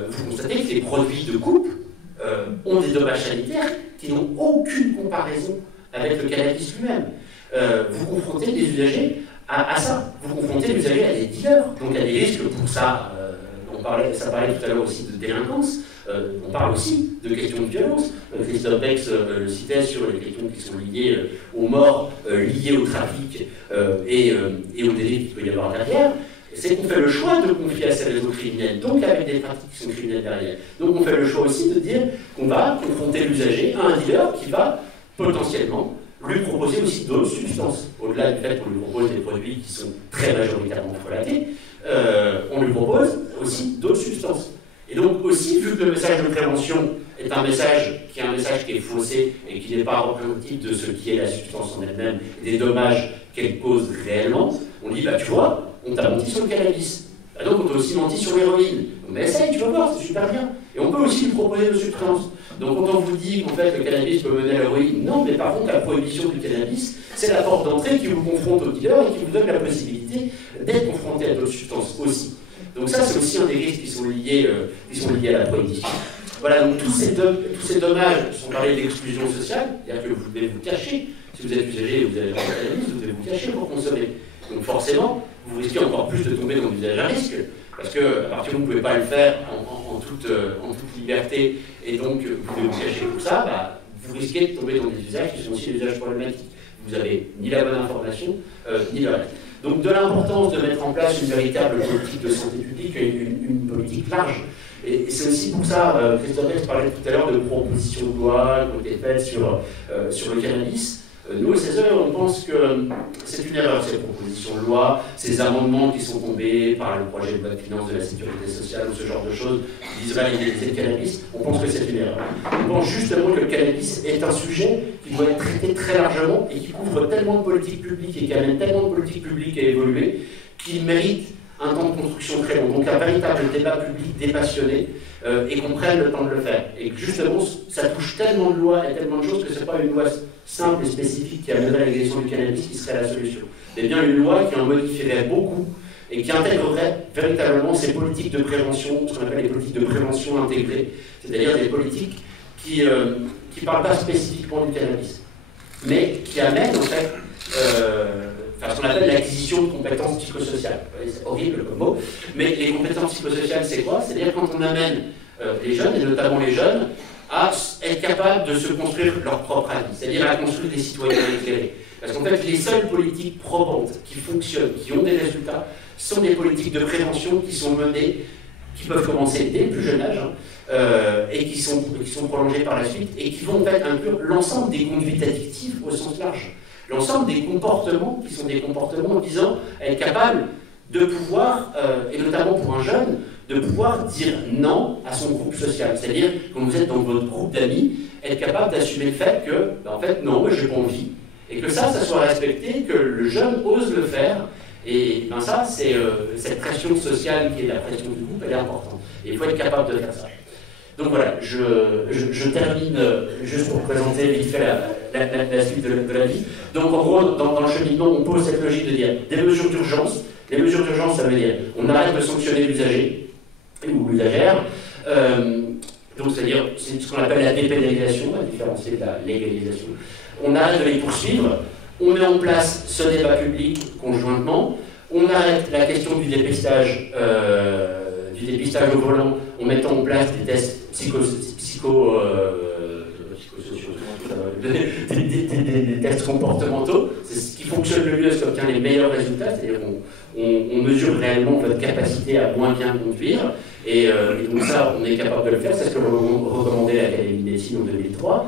vous constatez que les produits de coupe ont des dommages sanitaires qui n'ont aucune comparaison avec le cannabis lui-même. Vous confrontez des usagers à ça. Vous confrontez les usagers à des dealers. Donc il y a des risques pour ça. Ça parlait tout à l'heure aussi de délinquance. On parle aussi de questions de violence. Christophe Bex le citait sur les questions qui sont liées aux morts, liées au trafic et aux délits qu'il peut y avoir derrière. C'est qu'on fait le choix de confier à ces réseaux criminels, donc avec des pratiques qui sont criminelles derrière. Donc on fait le choix aussi de dire qu'on va confronter l'usager à un dealer qui va potentiellement lui proposer aussi d'autres substances. Au-delà du fait qu'on lui propose des produits qui sont très majoritairement frelatés, on lui propose aussi d'autres substances. Et donc aussi, vu que le message de prévention est un message qui est faussé et qui n'est pas représentatif de ce qui est la substance en elle-même et des dommages qu'elle cause réellement, on dit, bah tu vois, on t'a menti sur le cannabis. Bah donc on t'a aussi menti sur l'héroïne. Mais essaye, tu vas voir, c'est super bien. Et on peut aussi lui proposer de substances. Donc quand on vous dit qu'en fait le cannabis peut mener à l'héroïne, non, mais par contre la prohibition du cannabis, c'est la porte d'entrée qui vous confronte au dealer et qui vous donne la possibilité d'être confronté à d'autres substances aussi. Donc ça c'est aussi un des risques qui sont liés à la prohibition. Voilà, donc tous ces dommages sont parlés d'exclusion sociale, c'est-à-dire que vous devez vous cacher. Si vous êtes usager et vous avez le cannabis, vous devez vous cacher pour consommer. Donc forcément, vous risquez encore plus de tomber dans l'usage à risque, parce qu'à partir du moment où vous ne pouvez pas le faire en toute liberté, et donc vous devez vous cacher pour ça, bah, vous risquez de tomber dans des usages qui sont aussi des usages problématiques. Vous n'avez ni la bonne information, ni le reste. Donc de l'importance de mettre en place une véritable politique de santé publique, une politique large. Et c'est aussi pour ça, Christophe Bex parlait tout à l'heure de propositions de loi qui ont été faites sur le cannabis. Nous, au CESE, on pense que c'est une erreur, ces propositions de loi, ces amendements qui sont tombés par le projet de loi de finances de la sécurité sociale ou ce genre de choses qui viseraient à légaliser le cannabis. On pense que c'est une erreur. On pense justement que le cannabis est un sujet qui doit être traité très largement et qui couvre tellement de politiques publiques et qui amène tellement de politiques publiques à évoluer qu'il mérite un temps de construction très long. Donc un véritable débat public dépassionné et qu'on prenne le temps de le faire. Et que justement, ça touche tellement de lois et tellement de choses que ce n'est pas une loi simple et spécifique qui amènerait à la légalisation du cannabis qui serait la solution. Mais bien une loi qui en modifierait beaucoup et qui intégrerait véritablement ces politiques de prévention, ce qu'on appelle les politiques de prévention intégrées, c'est-à-dire des politiques qui ne parlent pas spécifiquement du cannabis, mais qui amènent en fait ce qu'on appelle l'acquisition de compétences psychosociales. C'est horrible comme mot, mais les compétences psychosociales, c'est quoi? C'est-à-dire quand on amène les jeunes, et notamment les jeunes, à être capables de se construire leur propre avis, c'est-à-dire à construire des citoyens éclairés. Parce qu'en fait, les seules politiques probantes qui fonctionnent, qui ont des résultats, sont des politiques de prévention qui sont menées, qui peuvent commencer dès le plus jeune âge, et qui sont prolongées par la suite, et qui vont en fait inclure l'ensemble des conduites addictives au sens large. L'ensemble des comportements qui sont des comportements visant à être capable de pouvoir, et notamment pour un jeune, de pouvoir dire non à son groupe social. C'est-à-dire, quand vous êtes dans votre groupe d'amis, être capable d'assumer le fait que, en fait, non, moi j'ai pas envie. Et que ça soit respecté, que le jeune ose le faire. Et ben ça, c'est cette pression sociale qui est la pression du groupe, elle est importante. Et il faut être capable de faire ça. Donc voilà, je termine juste pour présenter vite fait la suite de la vie. Donc en gros, dans le cheminement, on pose cette logique de dire des mesures d'urgence. Les mesures d'urgence, ça veut dire on arrête de sanctionner l'usager ou l'usagère. Donc c'est-à-dire c'est ce qu'on appelle la dépénalisation, à différencier de la légalisation. On arrête de les poursuivre, on met en place ce débat public conjointement, on arrête la question du dépistage au volant en mettant en place des tests psychosociaux, des tests comportementaux. C'est ce qui fonctionne le mieux, ce qui obtient les meilleurs résultats, c'est-à-dire qu'on mesure réellement votre capacité à moins bien conduire, et donc ça, on est capable de le faire, c'est ce que recommandait l'Académie de médecine en 2003.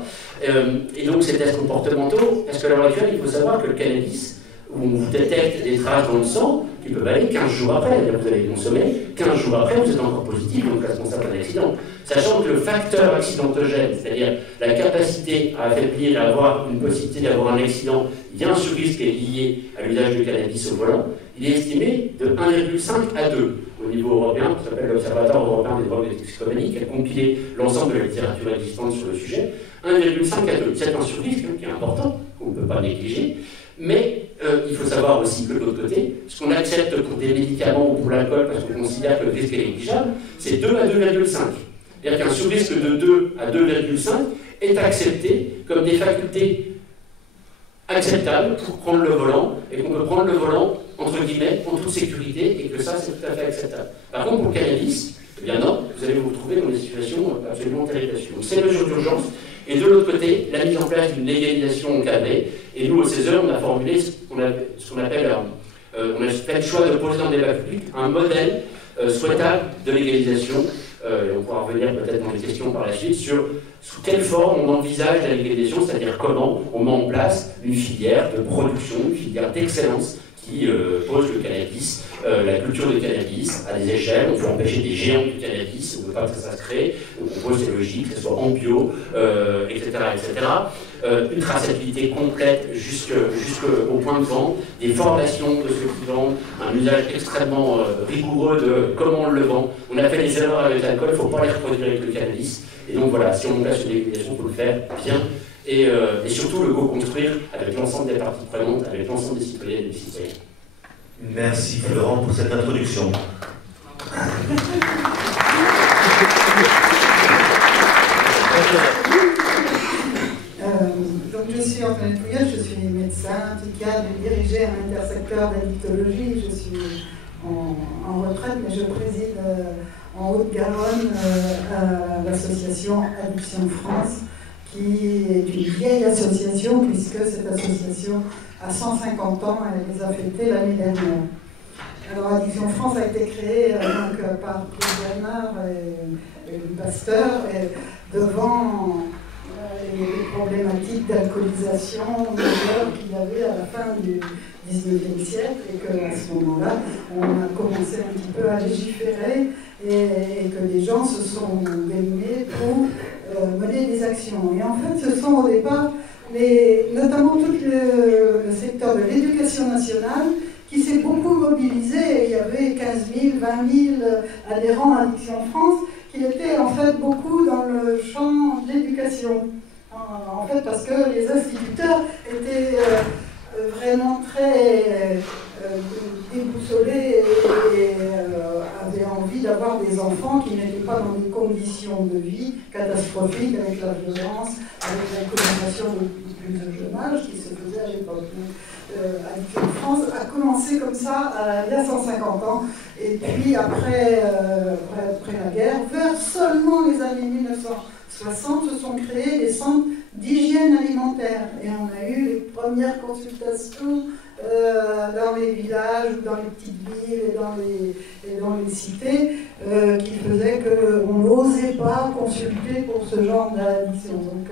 Et donc ces tests comportementaux, parce qu'à l'heure actuelle, il faut savoir que le cannabis, où on vous détecte des traces dans le sang, qui peuvent aller 15 jours après, vous allez consommer, 15 jours après, vous êtes encore positif, donc responsable d'un accident. Sachant que le facteur accidentogène, c'est-à-dire la capacité à affaiblir et à avoir une possibilité d'avoir un accident, il y a un surrisque qui est lié à l'usage du cannabis au volant, il est estimé de 1,5 à 2 au niveau européen, qui s'appelle l'Observatoire européen des drogues et des toxicomanies, qui a compilé l'ensemble de la littérature existante sur le sujet, 1,5 à 2. C'est un surrisque qui est important, qu'on ne peut pas négliger, mais il faut savoir aussi que de l'autre côté, ce qu'on accepte pour des médicaments ou pour l'alcool, parce qu'on considère que le risque est négligeable, c'est 2 à 2,5. C'est-à-dire qu'un surrisque de 2 à 2,5 est accepté comme des facultés acceptables pour prendre le volant, et qu'on peut prendre le volant, entre guillemets, en toute sécurité, et que ça, c'est tout à fait acceptable. Par contre, pour le cannabis, eh bien non, vous allez vous retrouver dans des situations absolument terribles. Donc, c'est mesures d'urgence. Et de l'autre côté, la mise en place d'une légalisation encadrée. Et nous, au CESE, on a formulé ce qu'on appelle, on a fait le choix de poser dans le débat public un modèle souhaitable de légalisation. Et on pourra revenir peut-être dans les questions par la suite sur sous quelle forme on envisage la légalisation, c'est-à-dire comment on met en place une filière de production, une filière d'excellence qui pose le cannabis, la culture du cannabis à des échelles. On peut empêcher des géants du cannabis, on ne veut pas que ça se crée, on pose des logiques, que ce soit en bio, etc. Une traçabilité complète jusqu'au point de vente, des formations de ceux qui vendent, un usage extrêmement rigoureux de comment on le vend. On a fait des erreurs avec l'alcool, il ne faut pas les reproduire avec le cannabis. Et donc voilà, si on place une légalisation, il faut le faire bien. Et surtout le co-construire avec l'ensemble des parties prenantes, avec l'ensemble des citoyennes et des citoyens. Merci Florent pour cette introduction. Donc je suis Antoinette Pouillot, je suis médecin, psychiatre, j'ai dirigé un intersecteur d'addictologie, je suis en retraite, mais je préside en Haute-Garonne l'association Addiction France, qui est une vieille association, puisque cette association a 150 ans, elle les a fêtés l'année dernière. Alors Addiction France a été créée par Claude Bernard et Pasteur, et devant les problématiques d'alcoolisation majeures qu'il y avait à la fin du XIXe siècle, et qu'à ce moment-là, on a commencé un petit peu à légiférer et que les gens se sont démenés pour mener des actions. Et en fait, ce sont au départ, notamment tout le secteur de l'éducation nationale, qui s'est beaucoup mobilisé. Il y avait 15 000, 20 000 adhérents à Addiction France, qui étaient en fait beaucoup dans le champ de l'éducation. En fait, parce que les instituteurs étaient vraiment très déboussolés et avaient envie d'avoir des enfants qui n'étaient pas dans des conditions de vie catastrophiques, avec la violence, avec l'incommunication de plus de jeune âge qui se faisait à l'époque. Addiction France a commencé comme ça il y a 150 ans, et puis après la guerre, vers seulement les années 1960, se sont créés des centres d'hygiène alimentaire, et on a eu les premières consultations dans les villages, dans les petites villes et dans les cités, qui faisaient qu'on n'osait pas consulter pour ce genre d'addiction. Donc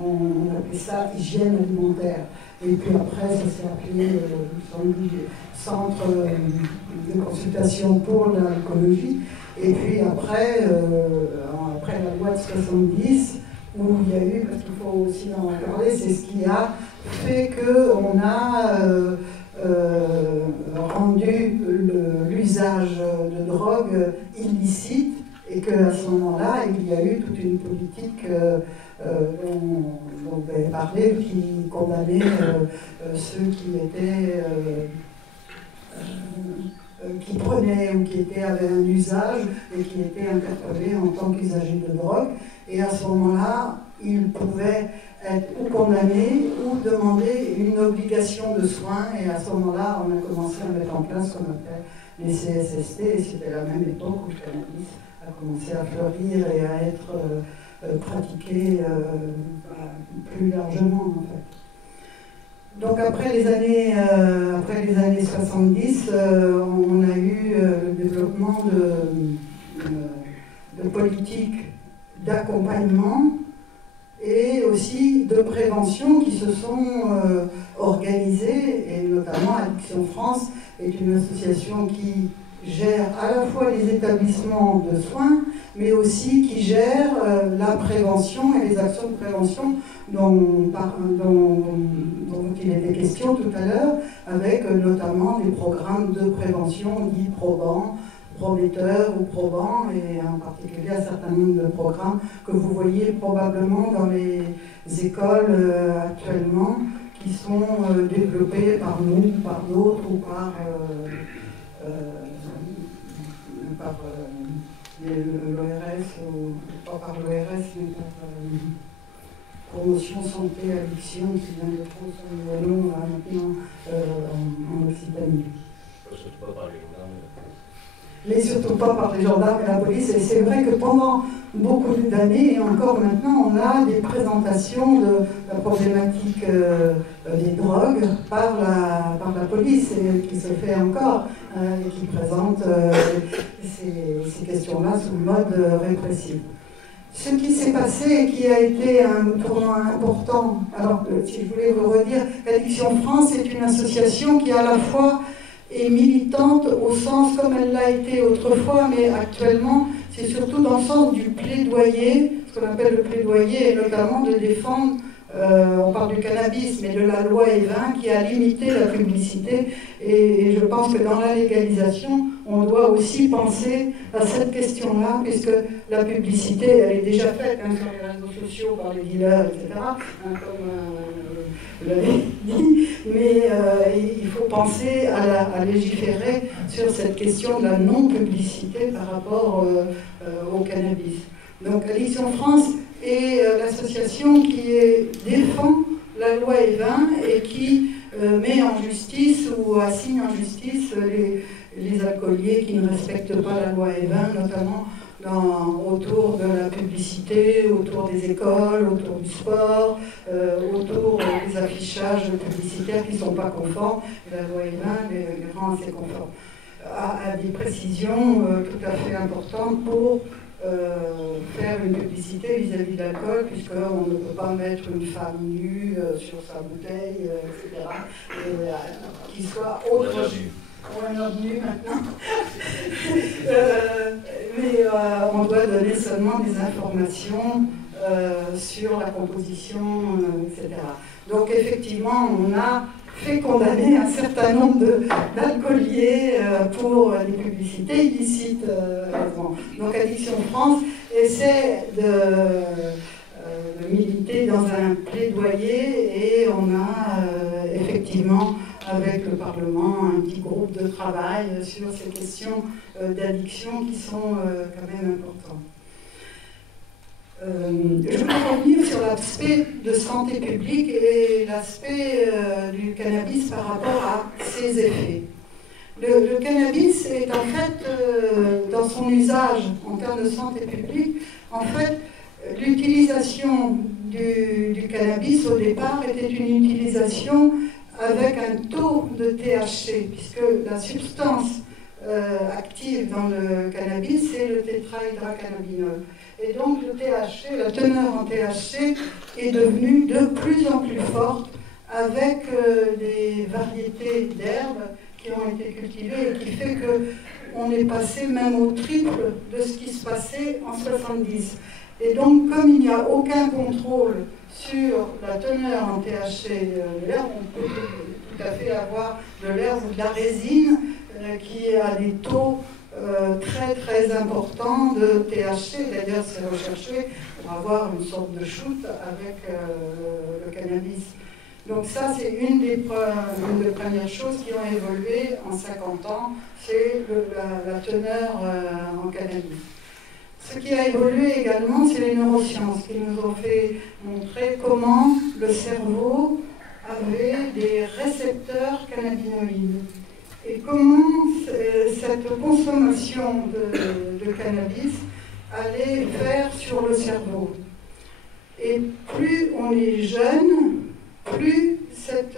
on appelait ça hygiène alimentaire. Et puis après, ça s'est appelé centre de consultation pour l'alcoolologie. Et puis après la loi de 70, où il y a eu, parce qu'il faut aussi en parler, c'est ce qui a fait qu'on a rendu l'usage de drogue illicite, et qu'à ce moment-là, il y a eu toute une politique dont vous avez parlé, qui condamnait ceux qui prenaient ou qui avaient un usage et qui étaient interpellés en tant qu'usagers de drogue. Et à ce moment-là, ils pouvaient être ou condamnés ou demander une obligation de soins. Et à ce moment-là, on a commencé à mettre en place ce qu'on appelle les CSST. Et c'était la même époque où le cannabis a commencé à fleurir et à être pratiqué plus largement, en fait. Donc après les années 70, on a eu le développement de politiques d'accompagnement et aussi de prévention qui se sont organisées, et notamment Addiction France est une association qui gère à la fois les établissements de soins, mais aussi qui gère la prévention et les actions de prévention dont il était question tout à l'heure, avec notamment des programmes de prévention dits probants, prometteurs ou probants, et en particulier un certain nombre de programmes que vous voyez probablement dans les écoles actuellement, qui sont développés par nous, par d'autres ou par l'ORS, pas par l'ORS, mais par Promotion Santé Addiction, qui vient de trouver son nom là, maintenant en Occitanie. Surtout pas par les gendarmes. Mais surtout pas par les gendarmes et la police. Et c'est vrai que pendant beaucoup d'années, et encore maintenant, on a des présentations de la problématique des drogues par la police, et qui se fait encore, et qui présente ces questions-là sous le mode répressif. Ce qui s'est passé et qui a été un tournant important, alors si je voulais vous redire, Addiction France est une association qui à la fois est militante au sens comme elle l'a été autrefois, mais actuellement c'est surtout dans le sens du plaidoyer, ce qu'on appelle le plaidoyer, et notamment de défendre, on parle du cannabis, mais de la loi E20 qui a limité la publicité, et je pense que dans la légalisation, on doit aussi penser à cette question-là, puisque la publicité, elle est déjà faite sur les réseaux sociaux par les dealers, etc., comme vous l'avez dit, mais il faut penser à légiférer sur cette question de la non-publicité par rapport au cannabis. Donc Addiction France est l'association qui défend la loi E20 et qui met en justice ou assigne en justice les alcooliers qui ne respectent pas la loi E20, notamment autour de la publicité, autour des écoles, autour du sport, autour des affichages publicitaires qui ne sont pas conformes. Et la loi E20 les rend assez conformes. À des précisions tout à fait importantes pour faire une publicité vis-à-vis de l'alcool, puisqu'on ne peut pas mettre une femme nue sur sa bouteille, etc. Qui soit autre chose. Ou un homme nu maintenant. Mais on doit donner seulement des informations sur la composition, etc. Donc effectivement, on a fait condamner un certain nombre d'alcooliers pour des publicités illicites. Donc Addiction France essaie de militer dans un plaidoyer et on a effectivement avec le Parlement un petit groupe de travail sur ces questions d'addiction qui sont quand même importantes. Je peux revenir sur l'aspect de santé publique et l'aspect du cannabis par rapport à ses effets. Le cannabis est en fait, dans son usage en termes de santé publique, en fait, l'utilisation du cannabis au départ était une utilisation avec un taux de THC, puisque la substance active dans le cannabis, c'est le tétrahydrocannabinol. Et donc le THC, la teneur en THC est devenue de plus en plus forte avec des variétés d'herbes qui ont été cultivées et qui fait qu'on est passé même au triple de ce qui se passait en 70. Et donc comme il n'y a aucun contrôle sur la teneur en THC de l'herbe, on peut tout à fait avoir de l'herbe ou de la résine qui a des taux très très importants de THC. D'ailleurs, c'est recherché pour avoir une sorte de shoot avec le cannabis. Donc ça, c'est une des premières choses qui ont évolué en 50 ans, c'est la teneur en cannabis. Ce qui a évolué également, c'est les neurosciences qui nous ont fait montrer comment le cerveau avait des récepteurs cannabinoïdes et comment cette consommation de cannabis allait faire sur le cerveau. Et plus on est jeune, plus cet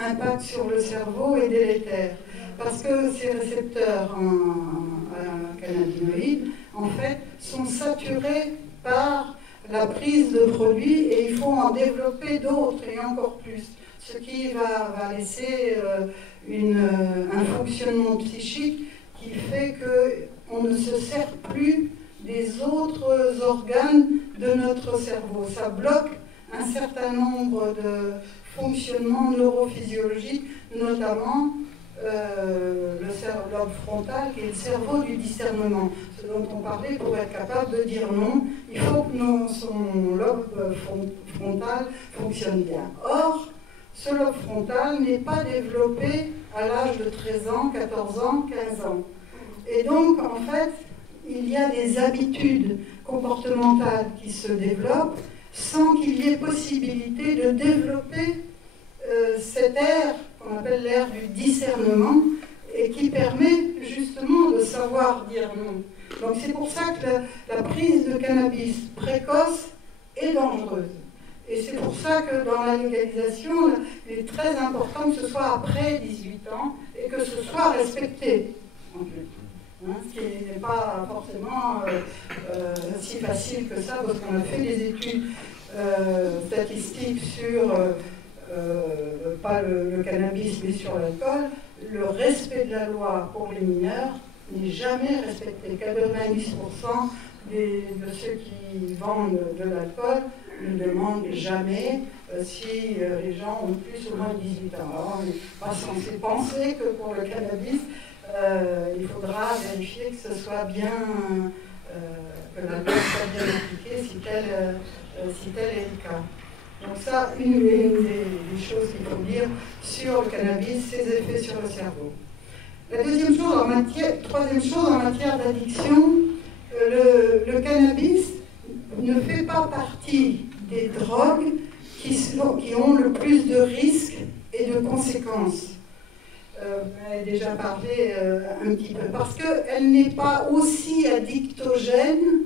impact sur le cerveau est délétère. Parce que ces récepteurs en cannabinoïdes, en fait, sont saturés par la prise de produits et il faut en développer d'autres et encore plus. Ce qui va laisser un fonctionnement psychique qui fait qu'on ne se sert plus des autres organes de notre cerveau. Ça bloque un certain nombre de fonctionnements neurophysiologiques, notamment le lobe frontal, qui est le cerveau du discernement, ce dont on parlait pour être capable de dire non. Il faut que son lobe frontal fonctionne bien. Or, ce lobe frontal n'est pas développé à l'âge de 13 ans, 14 ans, 15 ans. Et donc, en fait, il y a des habitudes comportementales qui se développent sans qu'il y ait possibilité de développer cette aire qu'on appelle l'ère du discernement et qui permet justement de savoir dire non. Donc c'est pour ça que la prise de cannabis précoce est dangereuse. Et c'est pour ça que dans la légalisation, il est très important que ce soit après 18 ans et que ce soit respecté. En plus. Ce qui n'est pas forcément si facile que ça, parce qu'on a fait des études statistiques sur pas le cannabis mais sur l'alcool. Le respect de la loi pour les mineurs n'est jamais respecté. 90% de ceux qui vendent de l'alcool ne demandent jamais si les gens ont plus ou moins de 18 ans. Alors on n'est pas censé penser que pour le cannabis, il faudra vérifier que ce soit bien, que la loi soit bien appliquée si tel est le cas. Donc ça, une des choses qu'il faut dire sur le cannabis, ses effets sur le cerveau. La troisième chose en matière d'addiction, le cannabis ne fait pas partie des drogues qui ont le plus de risques et de conséquences. On a déjà parlé un petit peu, parce qu'elle n'est pas aussi addictogène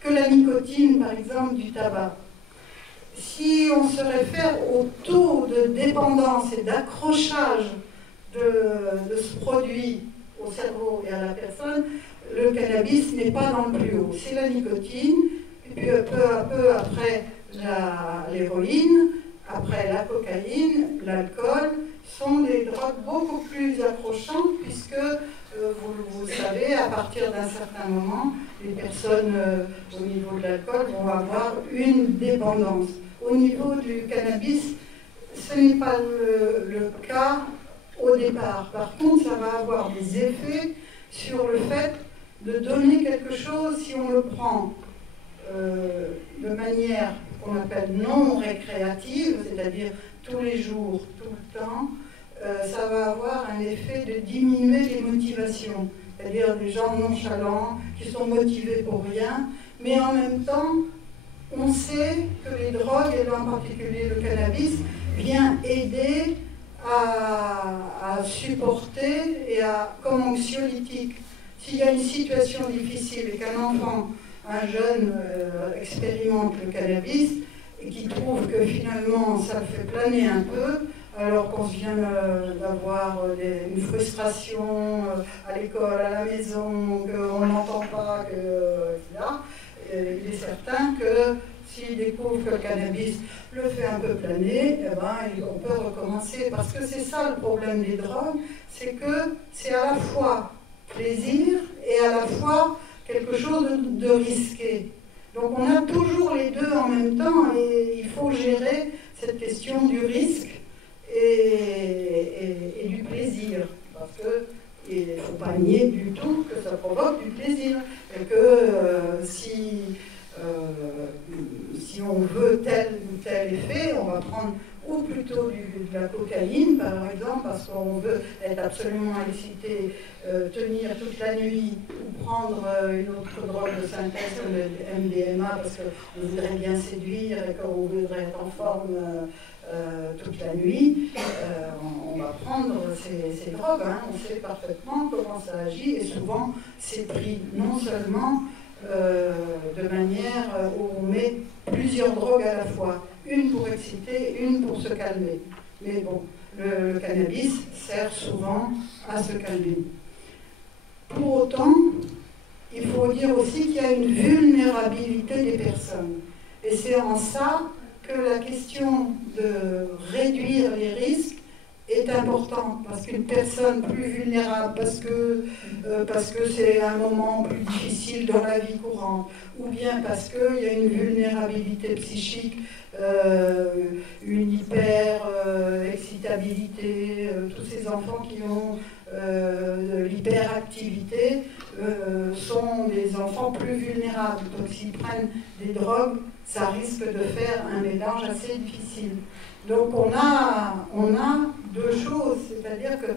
que la nicotine, par exemple, du tabac. Si on se réfère au taux de dépendance et d'accrochage de ce produit au cerveau et à la personne, le cannabis n'est pas dans le plus haut. C'est la nicotine, et puis peu à peu après l'héroïne, après la cocaïne, l'alcool, sont des drogues beaucoup plus accrochantes puisque, vous le savez, à partir d'un certain moment, les personnes au niveau de l'alcool vont avoir une dépendance. Au niveau du cannabis, ce n'est pas le cas au départ. Par contre, ça va avoir des effets sur le fait de donner quelque chose si on le prend de manière qu'on appelle non récréative, c'est-à-dire tous les jours, tout le temps. Ça va avoir un effet de diminuer les motivations, c'est-à-dire des gens nonchalants qui sont motivés pour rien, mais en même temps, on sait que les drogues, et en particulier le cannabis, vient aider à supporter et comme anxiolytique. S'il y a une situation difficile et qu'un enfant, un jeune expérimente le cannabis et qui trouve que finalement ça le fait planer un peu, alors qu'on vient d'avoir une frustration à l'école, à la maison, qu'on n'entend pas, etc., il est certain que s'il découvre que le cannabis le fait un peu planer, eh ben, on peut recommencer. Parce que c'est ça le problème des drogues, c'est que c'est à la fois plaisir et à la fois quelque chose de risqué. Donc on a toujours les deux en même temps et il faut gérer cette question du risque et du plaisir. Parce qu'il ne faut pas nier du tout que ça provoque du plaisir. Et que si on veut tel ou tel effet, on va prendre ou plutôt de la cocaïne, par exemple, parce qu'on veut être absolument excité, tenir toute la nuit, ou prendre une autre drogue de synthèse comme le MDMA, parce qu'on voudrait bien séduire et qu'on voudrait être en forme toute la nuit. On va prendre ces drogues, hein. On sait parfaitement comment ça agit, et souvent c'est pris non seulement de manière où on met plusieurs drogues à la fois, une pour exciter, une pour se calmer. Mais bon, le cannabis sert souvent à se calmer. Pour autant, il faut dire aussi qu'il y a une vulnérabilité des personnes. Et c'est en ça que la question de réduire les risques est importante, parce qu'une personne plus vulnérable, parce que c'est un moment plus difficile dans la vie courante, ou bien parce qu'il y a une vulnérabilité psychique, une hyper-excitabilité, tous ces enfants qui ont l'hyperactivité sont des enfants plus vulnérables. Donc s'ils prennent des drogues, ça risque de faire un mélange assez difficile. Donc on a deux choses, c'est-à-dire que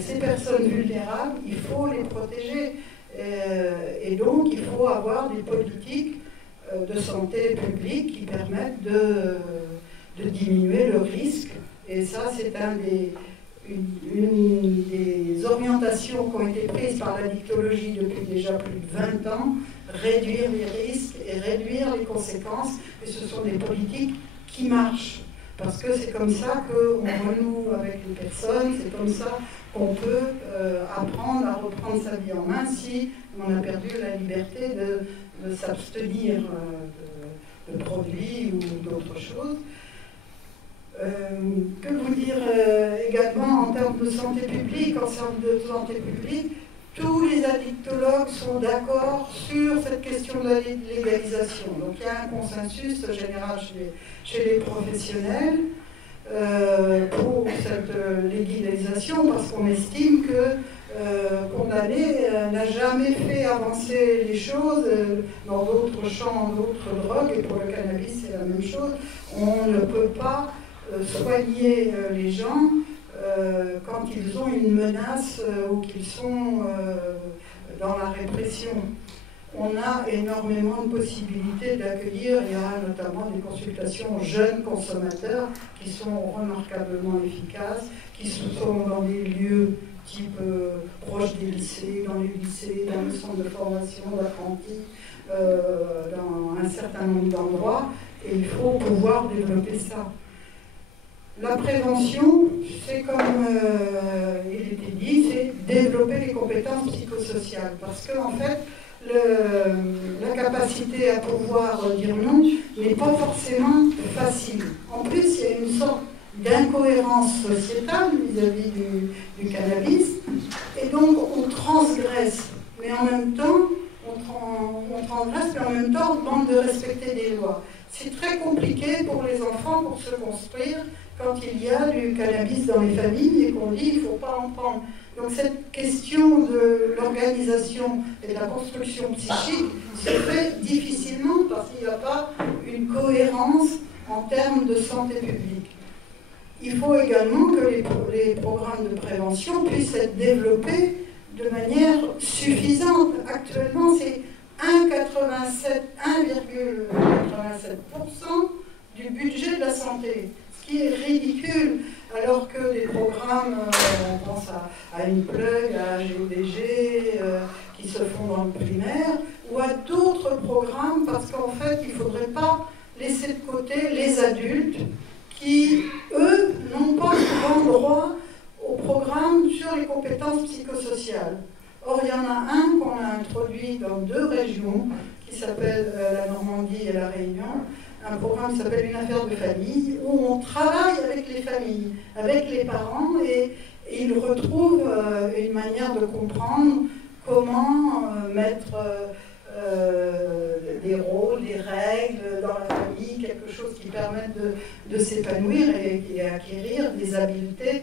ces personnes vulnérables, il faut les protéger. Et donc il faut avoir des politiques de santé publique qui permettent de diminuer le risque. Et ça, c'est une des orientations qui ont été prises par l'addictologie depuis déjà plus de 20 ans, réduire les risques et réduire les conséquences. Et ce sont des politiques qui marchent. Parce que c'est comme ça qu'on renoue avec les personnes, c'est comme ça qu'on peut apprendre à reprendre sa vie en main si on a perdu la liberté de s'abstenir de produits ou d'autres choses. Que vous dire également en termes de santé publique, tous les addictologues sont d'accord sur cette question de la légalisation. Donc il y a un consensus général chez les professionnels pour cette légalisation, parce qu'on estime que condamner n'a jamais fait avancer les choses dans d'autres champs, d'autres drogues, et pour le cannabis c'est la même chose. On ne peut pas soigner les gens quand ils ont une menace ou qu'ils sont dans la répression. On a énormément de possibilités d'accueillir. Il y a notamment des consultations jeunes consommateurs qui sont remarquablement efficaces, qui sont dans des lieux type proches des lycées, dans les lycées, dans les centres de formation d'apprentis, dans un certain nombre d'endroits, et il faut pouvoir développer ça. La prévention, c'est comme il était dit, c'est développer les compétences psychosociales. Parce que, en fait, la capacité à pouvoir dire non n'est pas forcément facile. En plus, il y a une sorte d'incohérence sociétale vis-à-vis du cannabis, et donc on transgresse, mais en même temps, on transgresse, mais en même temps, on demande de respecter des lois. C'est très compliqué pour les enfants pour se construire quand il y a du cannabis dans les familles et qu'on dit qu'il ne faut pas en prendre. Donc cette question de l'organisation et de la construction psychique se fait difficilement parce qu'il n'y a pas une cohérence en termes de santé publique. Il faut également que les programmes de prévention puissent être développés de manière suffisante. Actuellement, c'est 1,87% du budget de la santé, ce qui est ridicule, alors que des programmes, on pense à Unplug, à GODG, qui se font dans le primaire, ou à d'autres programmes, parce qu'en fait, il ne faudrait pas laisser de côté les adultes qui, eux, n'ont pas souvent droit au programme sur les compétences psychosociales. Or, il y en a un qu'on a introduit dans 2 régions, qui s'appelle la Normandie et la Réunion, un programme qui s'appelle Une affaire de famille, où on travaille avec les familles, avec les parents, et ils retrouvent une manière de comprendre comment mettre des rôles, des règles dans la famille, quelque chose qui permette de s'épanouir et acquérir des habiletés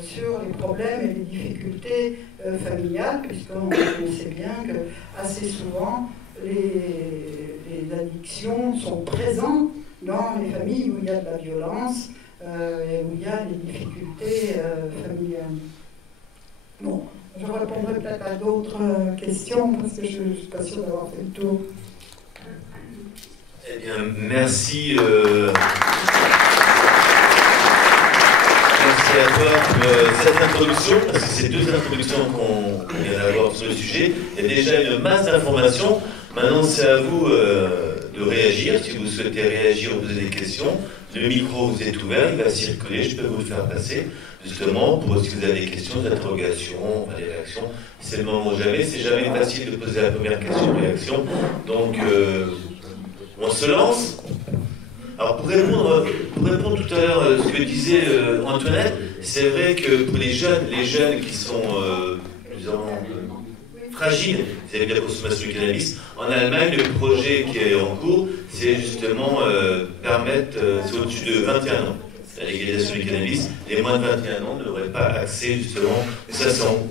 sur les problèmes et les difficultés familiales, puisqu'on sait bien que assez souvent les addictions sont présentes dans les familles où il y a de la violence et où il y a des difficultés familiales. Bon, je répondrai peut-être à d'autres questions parce que je ne suis pas sûre d'avoir fait le tour. Eh bien, merci. Merci à toi pour cette introduction, parce que c'est 2 introductions qu'on vient d'avoir sur le sujet. Il y a déjà une masse d'informations. Maintenant, c'est à vous de réagir. Si vous souhaitez réagir ou poser des questions, le micro vous est ouvert, il va circuler, je peux vous le faire passer, justement, pour si vous avez des questions, des interrogations, des réactions. C'est le moment ou jamais. C'est jamais facile de poser la première question, réaction. Donc, on se lance. Alors pour répondre tout à l'heure à ce que disait Antoinette, c'est vrai que pour les jeunes qui sont fragiles vis-à-vis de la consommation du cannabis, en Allemagne, le projet qui est en cours, c'est justement permettre, c'est au-dessus de 21 ans, la légalisation du cannabis. Les moins de 21 ans n'auraient pas accès justement, ça c'est en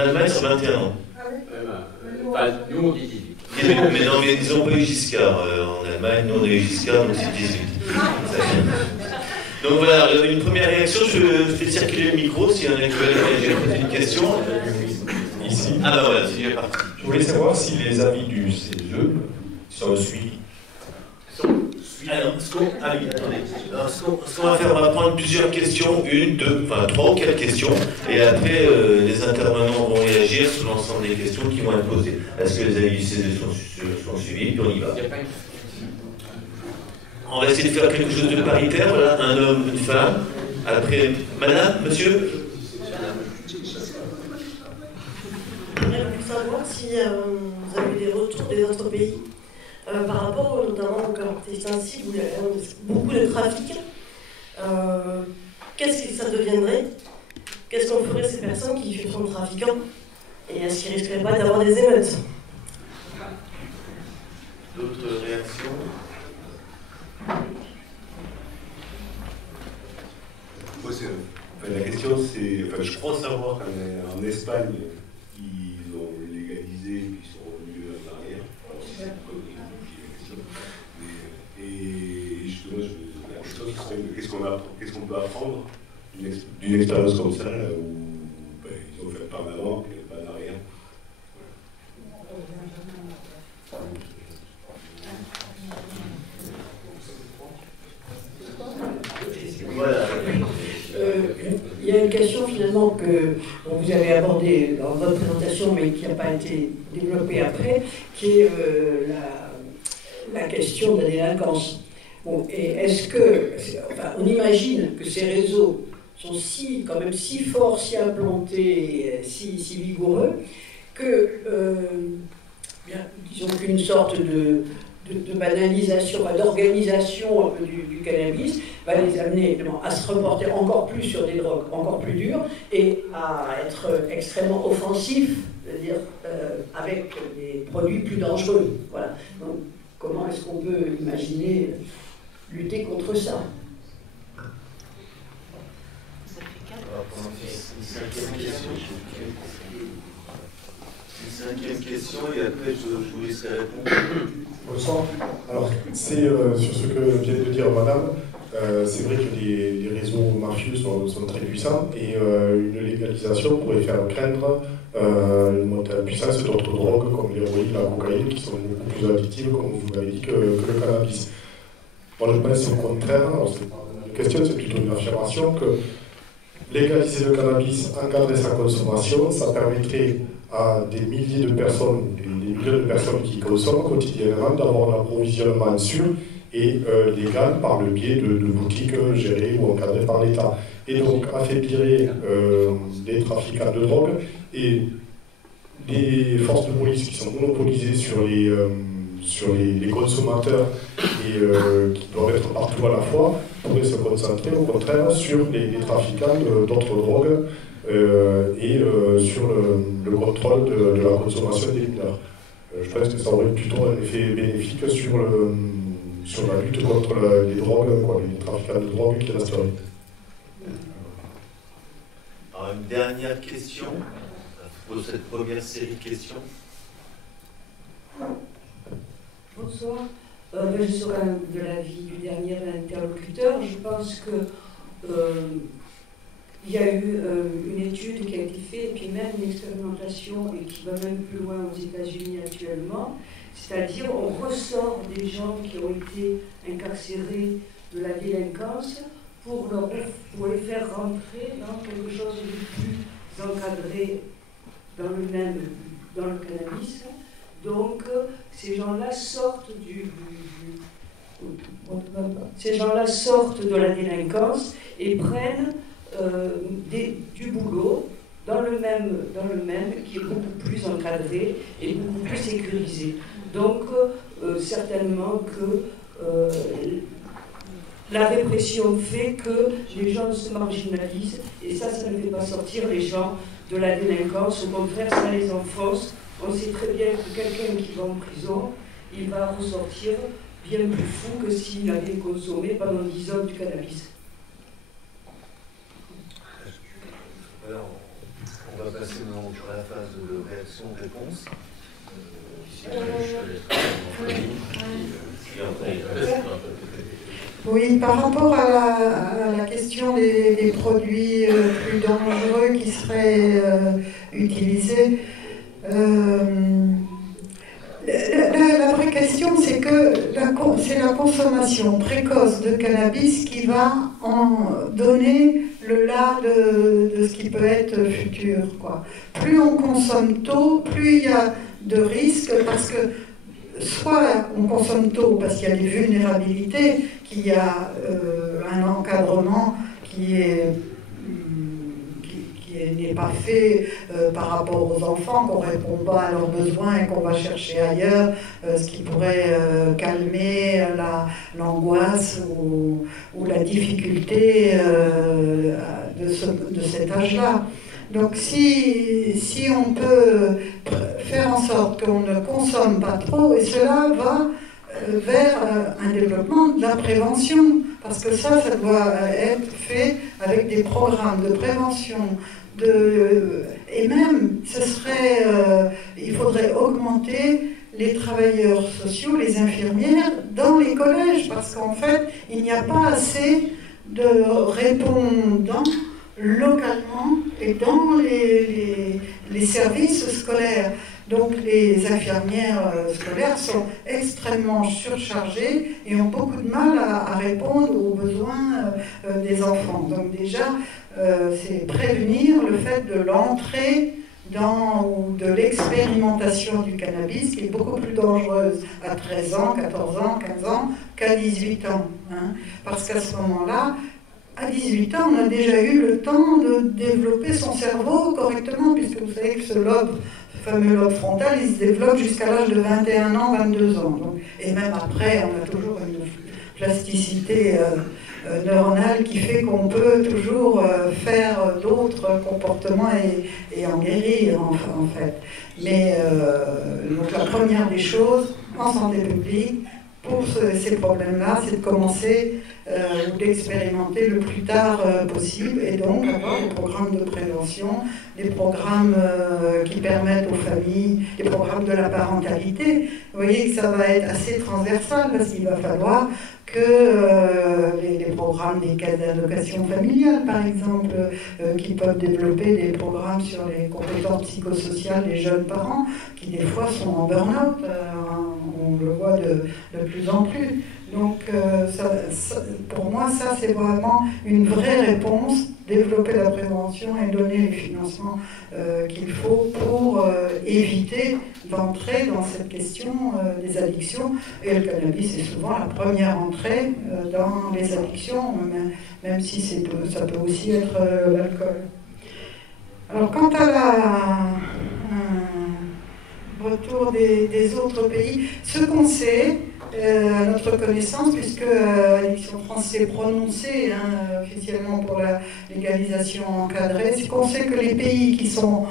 Allemagne c'est 21 ans. Nous on dit 18. Mais non, mais ils n'ont pas eu Giscard en Allemagne, nous on a eu Giscard, donc c'est 18. Donc voilà, une première réaction, je fais circuler le micro, s'il y en a qui veulent réagir, une question. Ici. Ah ben voilà, c'est parti. Je voulais savoir si les avis du CESE sont suivis. Alors, ce qu'on va faire, on va prendre plusieurs questions, 1, 2, enfin 3 ou 4 questions, et après les intervenants vont réagir sur l'ensemble des questions qui vont être posées. Est-ce que les avis du CESE sont suivis? Puis on y va. On va essayer de faire quelque chose de paritaire, voilà, un homme, une femme. Après, madame, monsieur? J'aimerais savoir si vous avez des retours des autres pays. Par rapport notamment au Kyrgyzstan, où il y a beaucoup de trafic, qu'est-ce que ça deviendrait? Qu'est-ce qu'on ferait ces personnes qui sont trafiquants? Et est-ce qu'ils risqueraient pas d'avoir des émeutes? D'autres réactions? La question c'est, je crois savoir qu'en Espagne, ils ont légalisé puis ils sont revenus en arrière. Et justement, la question serait qu'est-ce qu'on peut apprendre d'une expérience comme ça, là, où ils ont fait pas en avant et pas en arrière. Voilà. Il y a une question finalement que vous avez abordée dans votre présentation mais qui n'a pas été développée après, qui est la question de la délinquance. Bon, et est-ce que, on imagine que ces réseaux sont quand même si forts, si implantés, si vigoureux, que disons qu'une sorte de banalisation, d'organisation un peu du cannabis va les amener à se reporter encore plus sur des drogues encore plus dures et à être extrêmement offensifs, c'est-à-dire avec des produits plus dangereux. Voilà. Donc, comment est-ce qu'on peut imaginer lutter contre ça? Une cinquième question et après je vous laisserai répondre. Bonsoir. Alors, c'est sur ce que vient de dire Madame, c'est vrai que les réseaux mafieux sont très puissants et une légalisation pourrait faire craindre une montée en puissance d'autres drogues comme l'héroïne, la cocaïne, qui sont beaucoup plus addictives, comme vous l'avez dit, que le cannabis. Moi, je pense au contraire, alors c'est pas une question, c'est plutôt une affirmation, que légaliser le cannabis, encadrer sa consommation, ça permettrait à des milliers de personnes, des millions de personnes qui consomment quotidiennement d'avoir un approvisionnement sûr et légal par le biais de boutiques gérées ou encadrées par l'État. Et donc affaiblirait les trafiquants de drogue et les forces de police qui sont monopolisées sur les consommateurs et qui doivent être partout à la fois pourraient se concentrer au contraire sur les trafiquants d'autres drogues et sur le contrôle de la consommation des mineurs. Je pense que ça aurait plutôt un effet bénéfique sur la lutte contre les drogues, les trafiquants de drogue qui resteraient. Alors, une dernière question pour cette première série de questions. Bonsoir. Je suis de l'avis du dernier interlocuteur. Je pense que il y a eu une étude qui a été faite, et puis même une expérimentation, et qui va même plus loin aux États-Unis actuellement, c'est-à-dire on ressort des gens qui ont été incarcérés de la délinquance pour les faire rentrer dans quelque chose de plus encadré dans le cannabis. Donc ces gens-là sortent de la délinquance et prennent du boulot dans le même qui est beaucoup plus encadré et beaucoup plus sécurisé. Donc certainement que la répression fait que les gens se marginalisent et ça ne fait pas sortir les gens de la délinquance. Au contraire, ça les enfonce. On sait très bien que quelqu'un qui va en prison, il va ressortir bien plus fou que s'il avait consommé pendant 10 ans du cannabis. Alors, on va passer maintenant à la phase de réaction-réponse. Oui, par rapport à la question des produits plus dangereux qui seraient utilisés, la vraie question, c'est que c'est la consommation précoce de cannabis qui va en donner le là de ce qui peut être futur, quoi. Plus on consomme tôt, plus il y a de risques, parce que soit on consomme tôt parce qu'il y a des vulnérabilités, qu'il y a un encadrement qui n'est pas fait par rapport aux enfants, qu'on ne répond pas à leurs besoins et qu'on va chercher ailleurs, ce qui pourrait calmer l'angoisse ou la difficulté de cet âge-là. Donc si on peut faire en sorte qu'on ne consomme pas trop, et cela va vers un développement de la prévention, parce que ça doit être fait avec des programmes de prévention, et même il faudrait augmenter les travailleurs sociaux, les infirmières dans les collèges, parce qu'en fait il n'y a pas assez de répondants localement et dans les services scolaires. Donc les infirmières scolaires sont extrêmement surchargées et ont beaucoup de mal à répondre aux besoins des enfants. Donc déjà, c'est prévenir le fait de l'entrée ou de l'expérimentation du cannabis, qui est beaucoup plus dangereuse à 13 ans, 14 ans, 15 ans qu'à 18 ans. Hein, parce qu'à ce moment-là, à 18 ans, on a déjà eu le temps de développer son cerveau correctement, puisque vous savez que ce lobe, ce fameux lobe frontal, il se développe jusqu'à l'âge de 21 ans, 22 ans. Donc, et même après, on a toujours une plasticité neuronale qui fait qu'on peut toujours faire d'autres comportements et en guérir, en fait. Mais donc la première des choses, en santé publique, pour ces problèmes-là, c'est de commencer ou d'expérimenter le plus tard possible, et donc avoir des programmes de prévention, des programmes qui permettent aux familles, des programmes de la parentalité. Vous voyez que ça va être assez transversal, parce qu'il va falloir que les programmes des caisses d'allocation familiale, par exemple, qui peuvent développer des programmes sur les compétences psychosociales des jeunes parents, qui des fois sont en burn-out, on le voit de plus en plus. Donc pour moi, ça c'est vraiment une vraie réponse, développer la prévention et donner les financements qu'il faut pour éviter d'entrer dans cette question des addictions. Et le cannabis est souvent la première entrée dans les addictions, même si ça peut aussi être l'alcool. Alors quant à retour des autres pays, ce qu'on sait, à notre connaissance, puisque Addiction France s'est prononcée officiellement pour la légalisation encadrée, c'est qu'on sait que les pays qui sont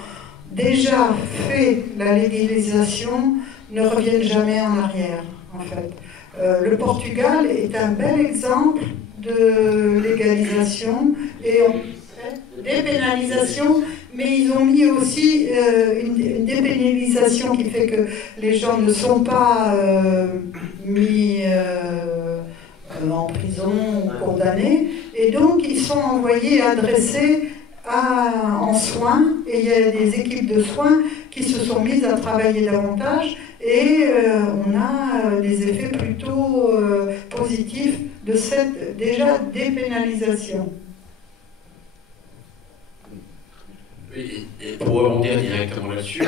déjà fait la légalisation ne reviennent jamais en arrière, en fait. Le Portugal est un bel exemple de légalisation et dépénalisation, mais ils ont mis aussi une dépénalisation qui fait que les gens ne sont pas mis en prison ou condamnés, et donc ils sont envoyés, adressés en soins, et il y a des équipes de soins qui se sont mises à travailler davantage, et on a des effets plutôt positifs de cette déjà dépénalisation. Et pour rebondir directement là-dessus,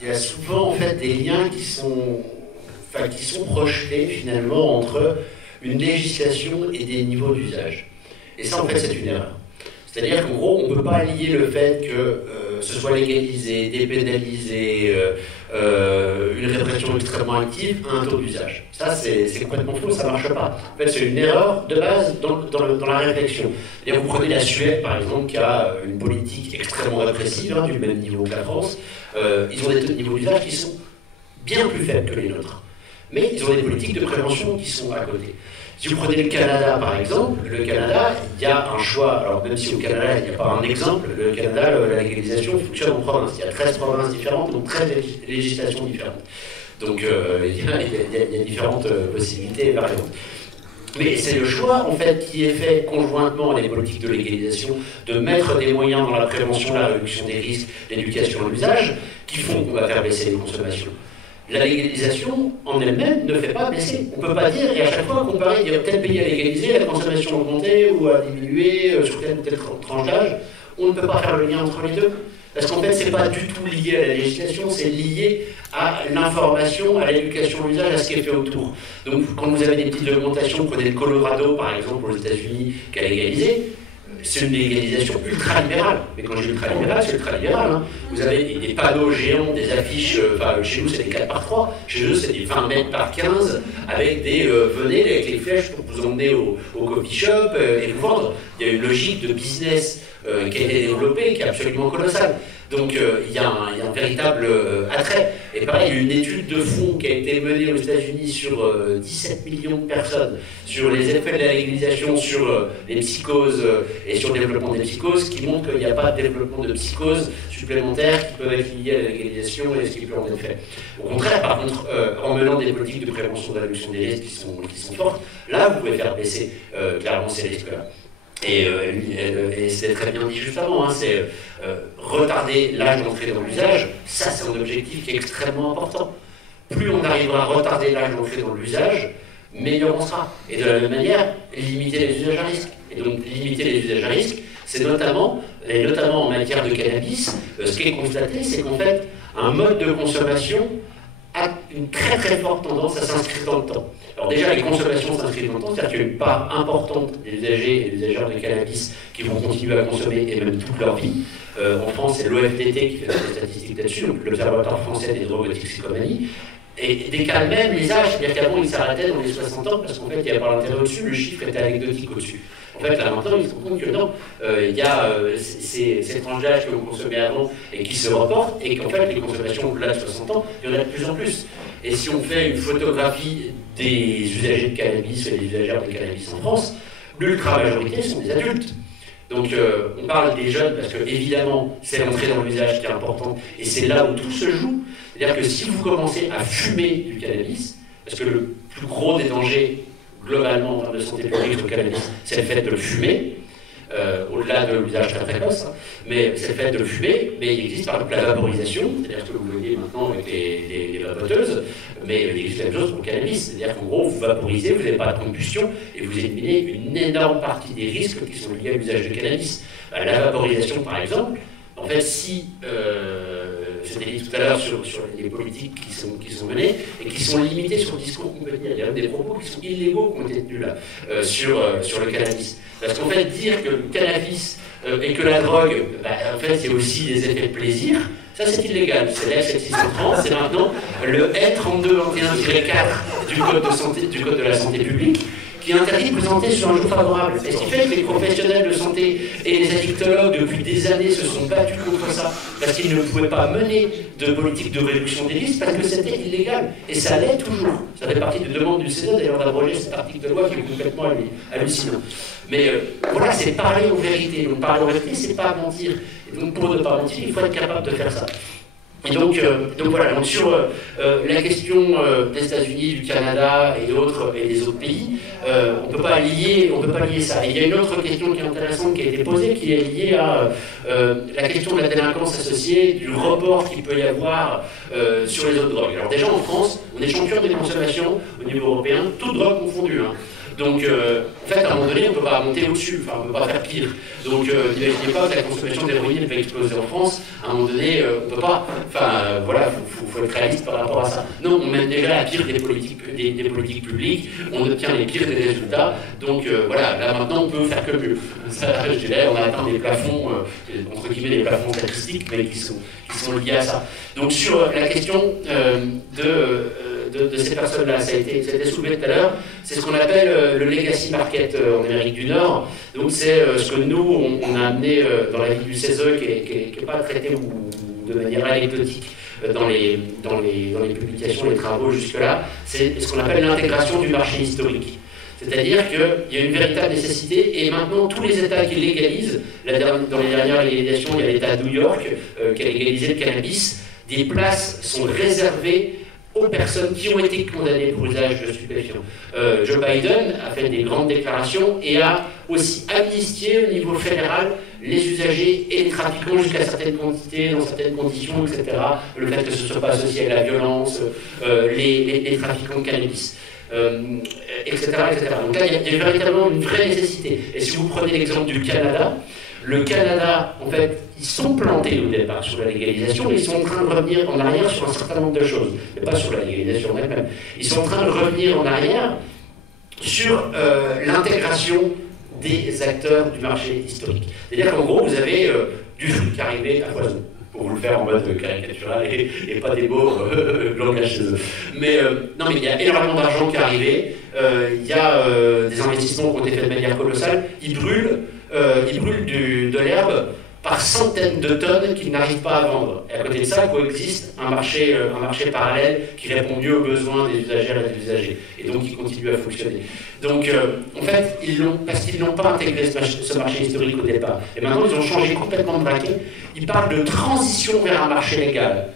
il y a souvent en fait des liens qui sont projetés finalement entre une législation et des niveaux d'usage. Et ça en fait c'est une erreur. C'est-à-dire qu'en gros on ne peut pas lier le fait que ce soit légalisé, dépénalisé, une répression extrêmement active à un taux d'usage. Ça c'est complètement faux, ça ne marche pas. En fait c'est une erreur de base dans la réflexion. Et vous prenez la Suède par exemple qui a une politique extrêmement répressive, du même niveau que la France. Ils ont des niveaux d'usage qui sont bien plus faibles que les nôtres. Mais ils ont des politiques de prévention qui sont à côté. Si vous prenez le Canada par exemple, le Canada, il y a un choix, alors même si au Canada il n'y a pas un exemple, le Canada, la légalisation fonctionne en province. Il y a 13 provinces différentes, donc 13 législations différentes. Donc il y a différentes possibilités et variantes. Mais c'est le choix en fait qui est fait conjointement à des politiques de légalisation, de mettre des moyens dans la prévention, la réduction des risques, l'éducation à l'usage, qui font qu'on va faire baisser les consommations. La légalisation en elle-même ne fait pas baisser. On ne peut pas dire, et à chaque fois comparer, dire tel pays a légalisé, la consommation a augmenté ou a diminué sur telle ou telle tranche d'âge. On ne peut pas faire le lien entre les deux. Parce qu'en fait, ce n'est pas du tout lié à la législation, c'est lié à l'information, à l'éducation à l'usage, à ce qui est fait autour. Donc quand vous avez des petites augmentations, prenez le Colorado par exemple aux États-Unis qui a légalisé, c'est une légalisation ultra-libérale. Mais quand je dis ultra-libérale, c'est ultra-libéral. Vous avez des panneaux géants, des affiches, chez nous c'est des 4 par 3, chez eux c'est des 20 mètres par 15, avec des venez avec les flèches pour vous emmener au coffee shop et vous vendre. Il y a une logique de business qui a été développée, qui est absolument colossale. Donc il y a un véritable attrait. Et pareil, il y a une étude de fond qui a été menée aux États-Unis sur 17 millions de personnes, sur les effets de la légalisation sur les psychoses et sur le développement des psychoses, qui montre qu'il n'y a pas de développement de psychoses supplémentaires qui peuvent être liées à la légalisation et ce qui peut en être fait. Au contraire, par contre, en menant des politiques de prévention de la réduction des risques qui sont fortes, là vous pouvez faire baisser clairement ces risques-là. Et c'est très bien dit juste avant, c'est retarder l'âge d'entrée dans l'usage, ça c'est un objectif qui est extrêmement important. Plus on arrivera à retarder l'âge d'entrée dans l'usage, meilleur on sera. Et de la même manière, limiter les usages à risque. Et donc limiter les usages à risque, c'est notamment en matière de cannabis, ce qui est constaté, c'est qu'en fait, un mode de consommation une très très forte tendance à s'inscrire dans le temps. Alors déjà, les consommations s'inscrivent dans le temps, c'est-à-dire qu'il y a une part importante des usagers et des usagères de cannabis qui vont continuer à consommer et même toute leur vie. En France, c'est l'OFDT qui fait des statistiques là-dessus, donc l'Observatoire français des drogues et toxicomanies, et décale même les âges, c'est-à-dire qu'avant ils s'arrêtaient dans les 60 ans parce qu'en fait il y avait pas l'intérêt au-dessus, le chiffre était anecdotique au-dessus. En fait, là maintenant, ils se rendent compte que non, il y a ces tranches d'âge que vous consommez avant et qui se reportent, et qu'en fait, les consommations au-delà de 60 ans, il y en a de plus en plus. Et si on fait une photographie des usagers de cannabis et des usagères de cannabis en France, l'ultra-majorité sont des adultes. Donc on parle des jeunes parce que évidemment c'est l'entrée dans l'usage qui est importante et c'est là où tout se joue. C'est-à-dire que si vous commencez à fumer du cannabis, parce que le plus gros des dangers globalement en termes de santé publique au cannabis, c'est le fait de le fumer, au-delà de l'usage très précoce, hein, mais c'est le fait de le fumer, mais il existe par exemple la vaporisation, c'est-à-dire ce que vous voyez maintenant avec les vapoteuses, mais il existe la même chose pour le cannabis, c'est-à-dire qu'en gros vous vaporisez, vous n'avez pas de combustion et vous éliminez une énorme partie des risques qui sont liés à l'usage de cannabis. La vaporisation par exemple, en fait si, c'était dit tout à l'heure sur les politiques qui sont menées et qui sont limitées sur le discours qu'on peut dire, il y a même des propos qui sont illégaux qui ont été tenus là sur le cannabis. Parce qu'en fait dire que le cannabis et que la drogue, en fait c'est aussi des effets de plaisir, ça c'est illégal, c'est la F7630, c'est maintenant le N3221-4 du code de la santé publique qui interdit de présenter sur un jour favorable. Et ce qui fait que les professionnels de santé et les addictologues depuis des années se sont battus contre ça, parce qu'ils ne pouvaient pas mener de politique de réduction des risques, parce que c'était illégal. Et ça l'est toujours. Ça fait partie des demandes du Sénat d'ailleurs d'abroger cet article de loi qui est complètement hallucinant. Mais voilà, c'est parler aux vérités. Donc parler aux vérités, c'est pas mentir. Et donc pour ne pas mentir, il faut être capable de faire ça. Et donc voilà, donc sur la question des États-Unis, du Canada et d'autres et des autres pays, on ne peut pas lier ça. Et il y a une autre question qui est intéressante qui a été posée, qui est liée à la question de la délinquance associée, du report qu'il peut y avoir sur les autres drogues. Alors déjà en France, on est champion des consommations au niveau européen, toutes drogues confondues. Hein. Donc, en fait, à un moment donné, on ne peut pas monter au-dessus, enfin, on ne peut pas faire pire. Donc, n'imaginez pas que la consommation d'héroïne va exploser en France. À un moment donné, on ne peut pas. Enfin, voilà, faut être réaliste par rapport à ça. Non, on mène déjà la pire des politiques publiques, on obtient les pires des résultats. Donc, voilà, là maintenant, on peut faire que mieux. Ça, je dirais, on a atteint des plafonds, entre guillemets, des plafonds statistiques, mais qui sont liés à ça. Donc, sur la question de ces personnes-là, ça a été soulevé tout à l'heure, c'est ce qu'on appelle le legacy market en Amérique du Nord. Donc c'est ce que nous, on a amené dans la vie du CESE, qui n'est pas traité de manière anecdotique dans les publications, les travaux jusque-là, c'est ce qu'on appelle l'intégration du marché historique. C'est-à-dire qu'il y a une véritable nécessité, et maintenant tous les États qui légalisent, dans les dernières légalisations, il y a l'État de New York qui a légalisé le cannabis, des places sont réservées aux personnes qui ont été condamnées pour usage de stupéfiants. Joe Biden a fait des grandes déclarations et a aussi amnistié au niveau fédéral les usagers et les trafiquants jusqu'à certaines quantités, dans certaines conditions, etc. Le fait que ce ne soit pas associé à la violence, les trafiquants de cannabis. Etc., etc. Donc là, il y a véritablement une vraie nécessité. Et si vous prenez l'exemple du Canada, le Canada, en fait, ils sont plantés au départ sur la légalisation, mais ils sont en train de revenir en arrière sur un certain nombre de choses, mais pas sur la légalisation elle-même. Ils sont en train de revenir en arrière sur l'intégration des acteurs du marché historique. C'est-à-dire qu'en gros, vous avez du fric arrivé à foison, pour vous le faire en mode caricatural et pas des mots langage chez eux. Mais non, mais il y a énormément d'argent qui est arrivé, il y a des investissements qui ont été faits de manière colossale, ils brûlent de l'herbe par centaines de tonnes qu'ils n'arrivent pas à vendre. Et à côté de ça, coexiste un marché parallèle qui répond mieux aux besoins des usagères et des usagers, et donc qui continue à fonctionner. Donc, en fait, parce qu'ils n'ont pas intégré ce marché historique au départ, et maintenant ils ont changé complètement de braquet, ils parlent de transition vers un marché légal,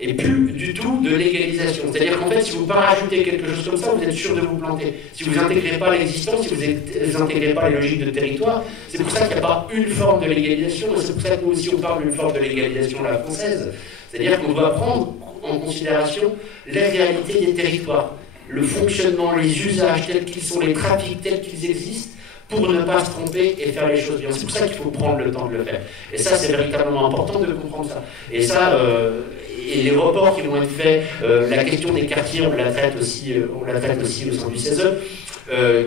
et plus du tout de légalisation. C'est-à-dire qu'en fait, si vous ne rajoutez quelque chose comme ça, vous êtes sûr de vous planter. Si vous n'intégrez pas l'existence, si vous n'intégrez pas les logiques de territoire, c'est pour ça qu'il n'y a pas une forme de légalisation, et c'est pour ça que nous aussi on parle d'une forme de légalisation à la française. C'est-à-dire qu'on doit prendre en considération les réalités des territoires, le fonctionnement, les usages tels qu'ils sont, les trafics tels qu'ils existent, pour ne pas se tromper et faire les choses bien. C'est pour ça qu'il faut prendre le temps de le faire. Et ça, c'est véritablement important de comprendre ça. Et ça, et les reports qui vont être faits, la question des quartiers, on la traite aussi au sein du CESE,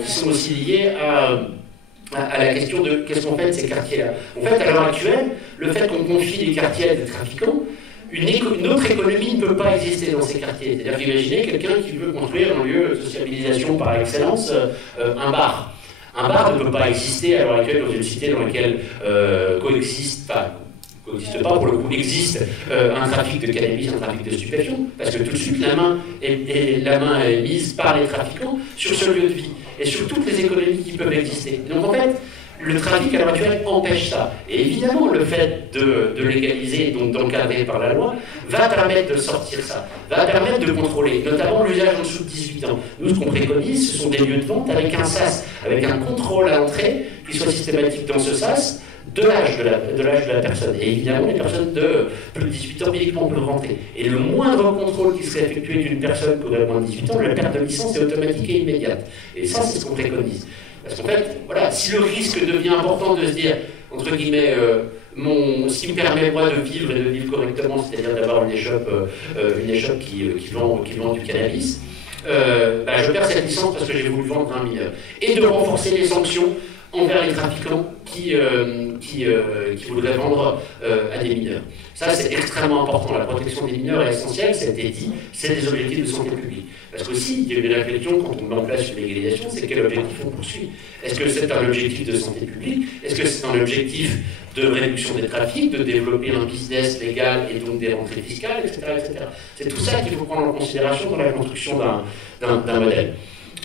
qui sont aussi liés à la question de qu'est-ce qu'on fait de ces quartiers-là. En fait, à l'heure actuelle, le fait qu'on confie des quartiers à des trafiquants, une autre économie ne peut pas exister dans ces quartiers. C'est-à-dire qu'imaginez quelqu'un qui veut construire un lieu de sociabilisation par excellence, un bar. Un bar ne peut pas exister à l'heure actuelle dans une cité dans laquelle coexiste pas pour le coup, existe un trafic de cannabis, un trafic de stupéfiants, parce que tout de suite la main est mise par les trafiquants sur ce lieu de vie et sur toutes les économies qui peuvent exister. Donc en fait, le trafic à l'heure actuelle empêche ça. Et évidemment, le fait de légaliser, donc d'encadrer par la loi, va permettre de sortir ça, va permettre de contrôler, notamment l'usage en dessous de 18 ans. Nous, ce qu'on préconise, ce sont des lieux de vente avec un SAS, avec un contrôle à l'entrée qui soit systématique dans ce SAS, de l'âge de la personne. Et évidemment, les personnes de plus de 18 ans uniquement peuvent rentrer. Et le moindre contrôle qui serait effectué d'une personne qui aurait moins de 18 ans, la perte de licence est automatique et immédiate. Et ça, c'est ce qu'on préconise. Parce qu'en fait, voilà, si le risque devient important de se dire, entre guillemets, ce qui me permet moi de vivre et de vivre correctement, c'est-à-dire d'avoir une échoppe qui vend du cannabis, je perds cette licence parce que j'ai voulu vendre à un mineur. Et de renforcer les sanctions envers les trafiquants qui voudraient vendre à des mineurs. Ça, c'est extrêmement important. La protection des mineurs est essentielle, ça a été dit, c'est des objectifs de santé publique. Parce qu'aussi, il y a une réflexion quand on met en place une légalisation, c'est quel objectif on poursuit. Est-ce que c'est un objectif de santé publique? Est-ce que c'est un objectif de réduction des trafics, de développer un business légal et donc des rentrées fiscales, etc. etc. C'est tout ça qu'il faut prendre en considération dans la construction d'un modèle.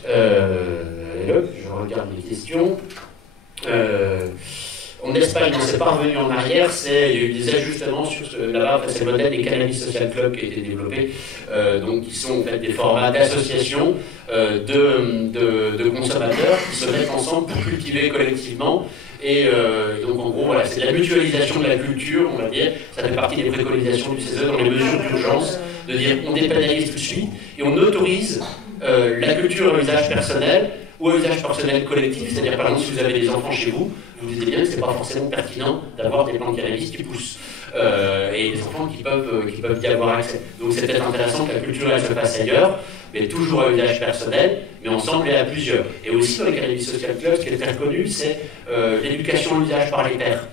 Et là, je regarde les questions. En Espagne, on ne s'est pas revenu en arrière, il y a eu des ajustements sur là-bas, c'est le modèle des Cannabis Social Club qui a été développé, donc qui sont en fait des formats d'associations de consommateurs qui se mettent ensemble pour cultiver collectivement. Et donc en gros, voilà, c'est de la mutualisation de la culture, on va dire, ça fait partie des préconisations du CESE dans les mesures d'urgence, de dire on dépénalise tout de suite et on autorise la culture à l'usage personnel ou à usage personnel collectif, c'est-à-dire par exemple si vous avez des enfants chez vous, vous vous dites bien que ce n'est pas forcément pertinent d'avoir des plants de cannabis qui poussent, et des enfants qui peuvent y avoir accès. Donc c'est peut-être intéressant que la culture elle se fasse ailleurs, mais toujours à usage personnel, mais ensemble et à plusieurs. Et aussi dans les Cannabis Social Clubs, ce qui est très connu, c'est l'éducation à l'usage par les pairs.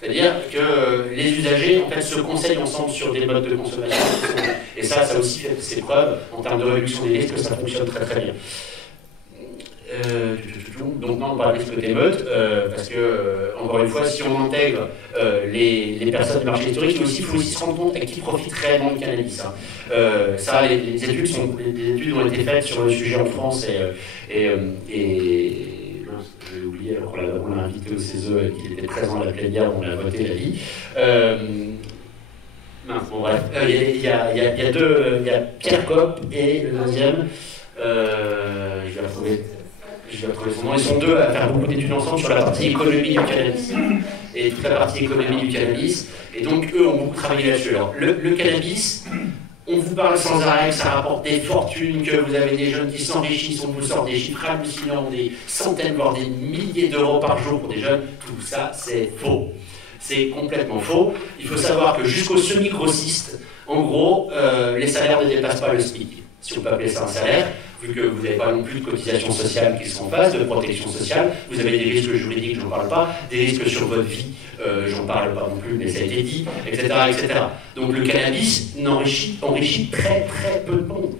C'est-à-dire que les usagers en fait, se conseillent ensemble sur des modes de consommation, et ça aussi fait ses preuves en termes de réduction des risques, ça fonctionne très très bien. Donc non, on parle risque d'émeute, parce que, encore une fois, si on intègre les personnes du marché historique, il faut aussi se rendre compte à qui profite réellement le cannabis. Ça, les études ont été faites sur le sujet en France, et j'ai oublié, alors on l'a invité au CESE et qu'il était présent à la plénière, on a voté l'avis. Bon bref, il y a Pierre Kopp et le deuxième, je vais retrouver son nom. Ils sont deux à faire beaucoup d'études ensemble sur la partie économie du cannabis et toute la partie économie du cannabis. Et donc eux ont beaucoup travaillé là-dessus. Alors le cannabis, on vous parle sans arrêt que ça rapporte des fortunes, que vous avez des jeunes qui s'enrichissent, on vous sort des chiffres hallucinants, des centaines voire des milliers d'euros par jour pour des jeunes. Tout ça c'est faux. C'est complètement faux. Il faut savoir que jusqu'au semi-grossiste, en gros, les salaires ne dépassent pas le SMIC. Si on peut appeler ça un salaire, vu que vous n'avez pas non plus de cotisations sociales qui sont en face, de protection sociale, vous avez des risques juridiques, j'en parle pas, des risques sur votre vie, j'en parle pas non plus, mais ça a été dit, etc. etc. Donc le cannabis enrichit très très peu de monde.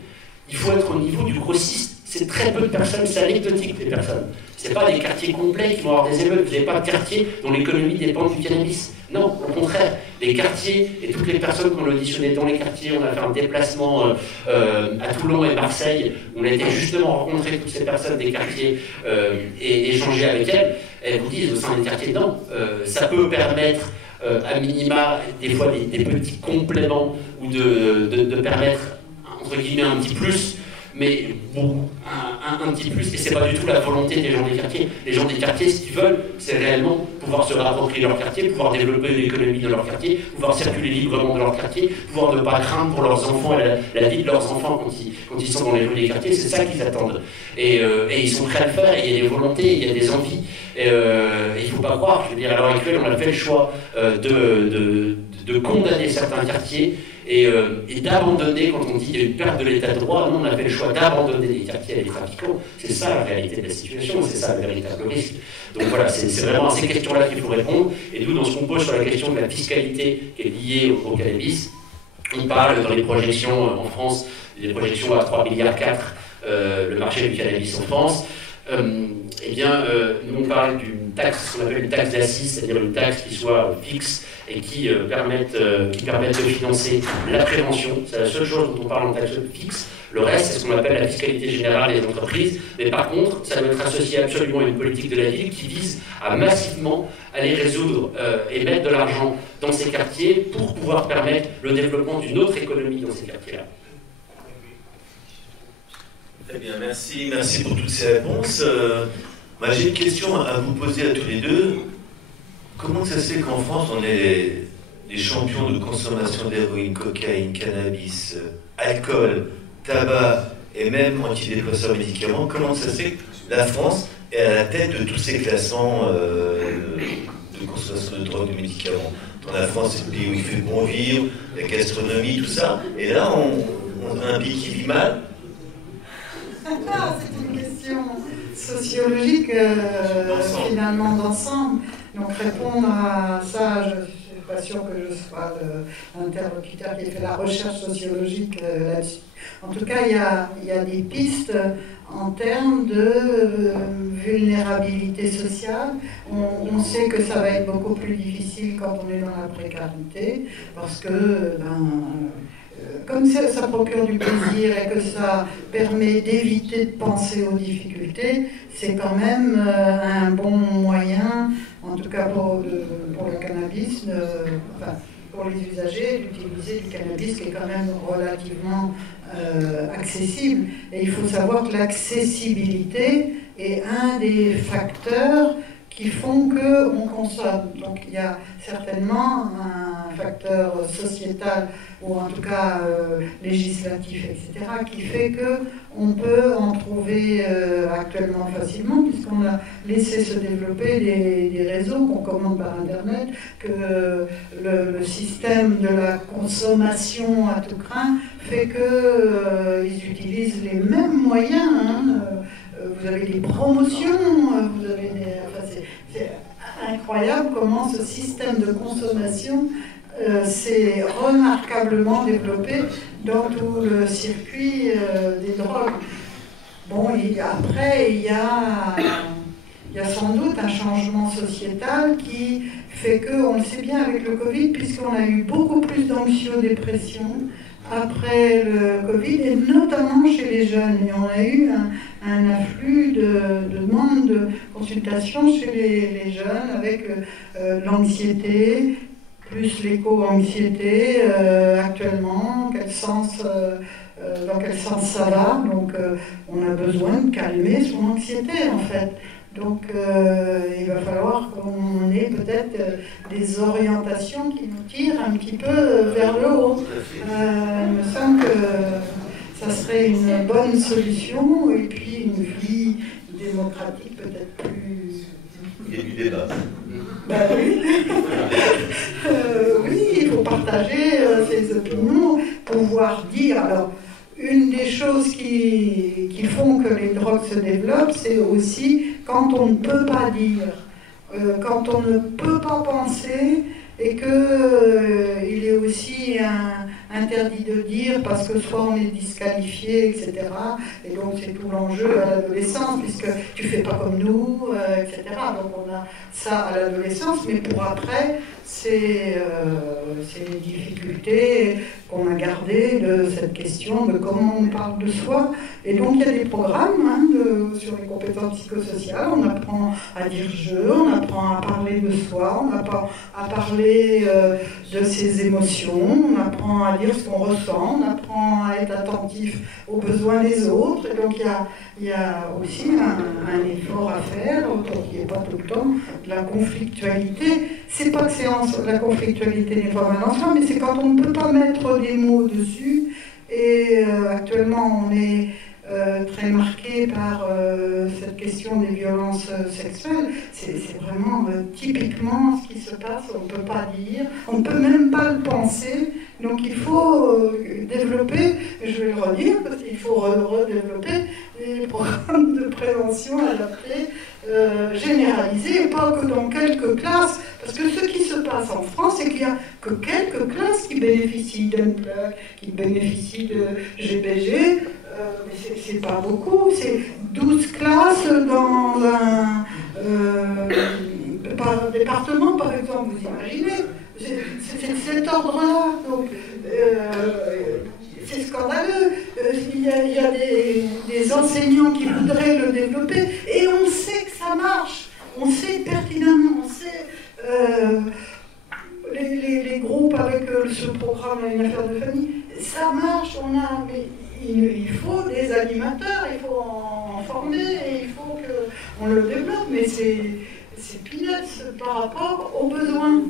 Il faut être au niveau du grossiste. C'est très peu de personnes, c'est anecdotique les personnes. Ce n'est pas des quartiers complets qui vont avoir des émeutes, vous n'avez pas de quartier dont l'économie dépend du cannabis. Non, au contraire, les quartiers et toutes les personnes qu'on a auditionnées dans les quartiers, on a fait un déplacement à Toulon et Marseille, on a été justement rencontrer toutes ces personnes des quartiers et échanger avec elles vous disent au sein des quartiers, non, ça peut permettre à minima des fois des petits compléments ou de permettre, entre guillemets, un petit plus, mais bon, un petit plus, et c'est pas du tout la volonté des gens des quartiers. Les gens des quartiers, ce qu'ils veulent, c'est réellement pouvoir se réapproprier leur quartier, pouvoir développer une économie de leur quartier, pouvoir circuler librement dans leur quartier, pouvoir ne pas craindre pour leurs enfants et la vie de leurs enfants quand ils sont dans les rues des quartiers. C'est ça qu'ils attendent. Et ils sont prêts à le faire, et il y a des volontés, il y a des envies. Et il ne faut pas croire, je veux dire, à l'heure actuelle, on a fait le choix de condamner certains quartiers et d'abandonner, quand on dit qu'il y a une perte de l'état de droit, nous on a fait le choix d'abandonner les quartiers à des trafiquants. C'est ça la réalité de la situation, c'est ça le véritable risque. Donc voilà, c'est vraiment à ces questions-là qu'il faut répondre. Et nous, dans ce qu'on pose sur la question de la fiscalité qui est liée au cannabis, on parle dans les projections en France, des projections à 3,4 milliards le marché du cannabis en France. Eh bien, nous on parle d'une taxe, ce qu'on appelle une taxe d'assises, c'est-à-dire une taxe qui soit fixe et qui permette de financer la prévention. C'est la seule chose dont on parle en taxe fixe. Le reste, c'est ce qu'on appelle la fiscalité générale des entreprises. Mais par contre, ça doit être associé absolument à une politique de la ville qui vise à massivement aller résoudre et mettre de l'argent dans ces quartiers pour pouvoir permettre le développement d'une autre économie dans ces quartiers-là. Très bien, merci pour toutes ces réponses. Moi, j'ai une question à vous poser à tous les deux. Comment ça se fait qu'en France, on est les champions de consommation d'héroïne, cocaïne, cannabis, alcool, tabac et même antidépresseurs médicaments? Comment ça se fait que la France est à la tête de tous ces classements de consommation de drogue, de médicaments? Dans la France, c'est le pays où il fait bon vivre, la gastronomie, tout ça. Et là, on a un pays qui vit mal. C'est une question sociologique, finalement, d'ensemble. Donc répondre à ça, je ne suis pas sûre que je sois l'interlocuteur qui fait la recherche sociologique là-dessus. En tout cas, il y a des pistes en termes de vulnérabilité sociale. On sait que ça va être beaucoup plus difficile quand on est dans la précarité, parce que comme ça procure du plaisir et que ça permet d'éviter de penser aux difficultés, c'est quand même un bon moyen, en tout cas pour le cannabis, pour les usagers, d'utiliser du cannabis qui est quand même relativement accessible. Et il faut savoir que l'accessibilité est un des facteurs qui font qu'on consomme. Donc il y a certainement un facteur sociétal ou en tout cas législatif, etc., qui fait qu'on peut en trouver actuellement facilement, puisqu'on a laissé se développer des réseaux qu'on commande par Internet, que le système de la consommation à tout crin fait qu'ils utilisent les mêmes moyens. Vous avez des promotions, vous avez c'est incroyable comment ce système de consommation s'est remarquablement développé dans tout le circuit des drogues. Bon, après, il y a sans doute un changement sociétal qui fait que, on le sait bien avec le Covid, puisqu'on a eu beaucoup plus d'anxio-dépression après le Covid, et notamment chez les jeunes. Et on a eu un afflux de demandes de consultation chez les jeunes avec l'anxiété, plus l'éco-anxiété actuellement, dans quel sens ça va. Donc on a besoin de calmer son anxiété en fait. Donc il va falloir qu'on ait peut-être des orientations qui nous tirent un petit peu vers le haut. Il me semble que ça serait une bonne solution, et puis une vie démocratique peut-être plus... Il y a du débat. Oui. Oui, il faut partager ses opinions, pouvoir dire... Alors, une des choses qui font que les drogues se développent, c'est aussi quand on ne peut pas dire, quand on ne peut pas penser, et qu'il est aussi interdit de dire parce que soit on est disqualifié, etc. Et donc c'est tout l'enjeu à l'adolescence, puisque tu fais pas comme nous, etc. Donc on a ça à l'adolescence, mais pour après, c'est les difficultés qu'on a gardées de cette question de comment on parle de soi. Et donc il y a des programmes sur les compétences psychosociales, on apprend à dire je, on apprend à parler parler de soi, on apprend à parler de ses émotions, on apprend à dire ce qu'on ressent, on apprend à être attentif aux besoins des autres. Et donc il y a aussi un effort à faire, qui n'est pas tout le temps de la conflictualité. C'est pas que la conflictualité n'est pas mal en soi, mais c'est quand on ne peut pas mettre des mots dessus. Et actuellement, on est très marqué par cette question des violences sexuelles. C'est vraiment typiquement ce qui se passe, on ne peut pas dire, on ne peut même pas le penser. Donc il faut développer, je vais le redire, parce qu'il faut redévelopper des programmes de prévention adaptés, généralisés, et pas que dans quelques classes, parce que ce qui se passe en France, c'est qu'il n'y a que quelques classes qui bénéficient d'UNPLUG, qui bénéficient de GBG, mais c'est pas beaucoup, c'est 12 classes dans un département, par exemple, vous imaginez, c'est de cet ordre-là, donc c'est scandaleux. Il y a des enseignants qui voudraient le développer, et on sait que ça marche, on sait pertinemment, on sait les groupes avec ce programme Une affaire de famille, ça marche, mais il faut des animateurs, il faut en former, et il faut qu'on le développe, mais c'est peanuts par rapport aux besoins.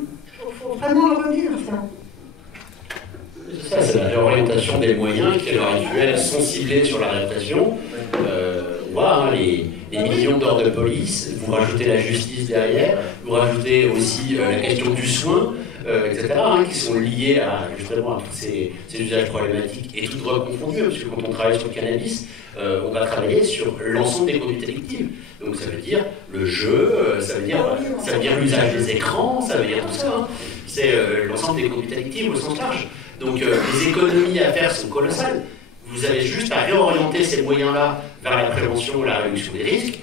Il faut vraiment le redire, ça. Ça, c'est la réorientation des moyens qui, à l'heure actuelle, sont ciblés sur la répression. On voit les millions d'heures de police, vous rajoutez la justice derrière, vous rajoutez aussi la question du soin, etc., qui sont liés justement à tous ces usages problématiques et toutes drogues confondues, parce que quand on travaille sur le cannabis, on va travailler sur l'ensemble des conduites addictives. Donc ça veut dire le jeu, ça veut dire l'usage des écrans, ça veut dire tout ça. C'est l'ensemble des conduites addictives au sens large. Donc les économies à faire sont colossales. Vous avez juste à réorienter ces moyens-là vers la prévention, la réduction des risques.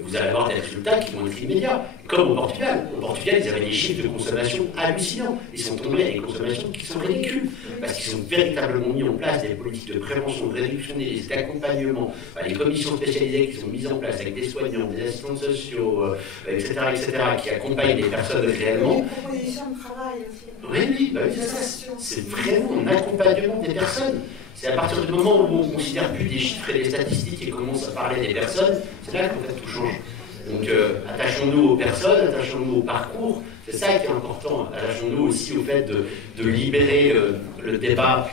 Vous allez avoir des résultats qui vont être immédiats. Comme au Portugal. Au Portugal, ils avaient des chiffres de consommation hallucinants. Ils sont tombés à des consommations qui sont ridicules. Parce qu'ils ont véritablement mis en place des politiques de prévention, de réduction des risques, d'accompagnement, les commissions spécialisées qui sont mises en place avec des soignants, des assistants sociaux, etc., qui accompagnent les personnes réellement. Les propositions de travail aussi. Oui, c'est ça. C'est vraiment un accompagnement des personnes. C'est à partir du moment où on ne considère plus des chiffres et des statistiques et commence à parler des personnes, c'est là qu'en fait tout change. Donc attachons-nous aux personnes, attachons-nous au parcours, c'est ça qui est important. Attachons-nous aussi au fait de libérer le débat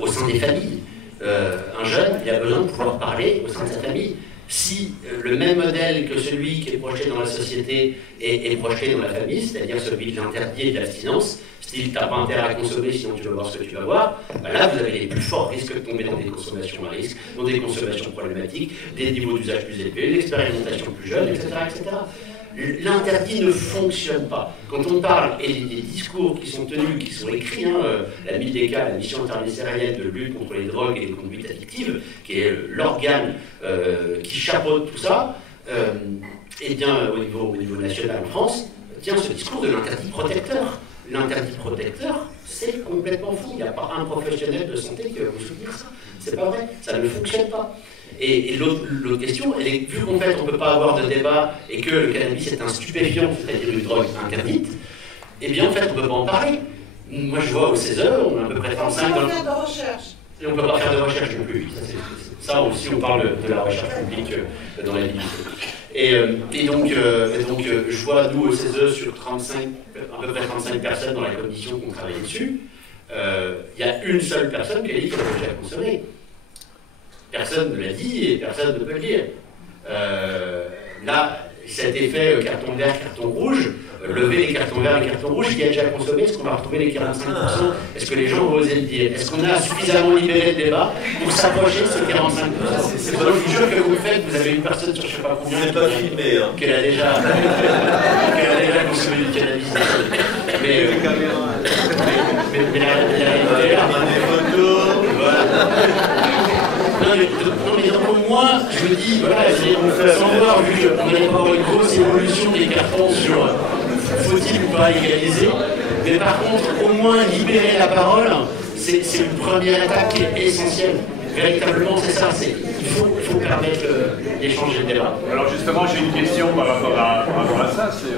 au sein des familles. Un jeune, il a besoin de pouvoir parler au sein de sa famille. Si le même modèle que celui qui est projeté dans la société est projeté dans la famille, c'est-à-dire celui de l'interdit et de l'abstinence, style t'as pas intérêt à consommer sinon tu vas voir ce que tu vas voir, là vous avez les plus forts risques de tomber dans des consommations à risque, dans des consommations problématiques, des niveaux d'usage plus élevés, l'expérimentation plus jeune, etc. L'interdit ne fonctionne pas. Quand on parle, et les discours qui sont tenus, qui sont écrits, la MILDECA, la mission interministérielle de lutte contre les drogues et les conduites addictives, qui est l'organe qui chapeaute tout ça, et bien au niveau national en France, tient ce discours de l'interdit protecteur. L'interdit protecteur, c'est complètement fou. Il n'y a pas un professionnel de santé qui va vous soutenir ça. C'est pas vrai, ça ne fonctionne pas. Et l'autre question, vu qu'en fait on ne peut pas avoir de débat et que le cannabis est un stupéfiant, c'est-à-dire une drogue interdite, eh bien en fait on ne peut pas en parler. Moi je vois au CESE, on a à peu près 35 dans... On peut pas faire de recherche. Et on ne peut pas faire de recherche non plus. Ça aussi on parle de la recherche publique dans la vie. Et donc je vois nous au CESE sur à peu près 35 personnes dans la commission qui ont travaillé dessus, il y a une seule personne qui a dit qu'elle avait déjà consommé. Personne ne l'a dit et personne ne peut le dire. Là, cet effet carton vert, carton rouge, lever les cartons verts et cartons rouges, qui a déjà consommé, est-ce qu'on va retrouver les 45%? Est-ce que les gens vont oser le dire? Est-ce qu'on a suffisamment libéré le débat pour s'approcher de ce 45%? C'est pas le jeu que vous faites, vous avez une personne sur je ne sais pas combien C'est pas filmé, hein. qu'elle a déjà consommé du cannabis. Mais la réalité est là. Des photos. Voilà. Non mais donc moi je me dis, voilà, sans voir, vu qu'on allait pas avoir une grosse évolution des cartons sur faut-il ou pas égaliser, mais par contre au moins libérer la parole, c'est une première étape qui est essentielle. véritablement, c'est ça, il faut permettre l'échange et le débat. Alors justement, j'ai une question par rapport à ça, c'est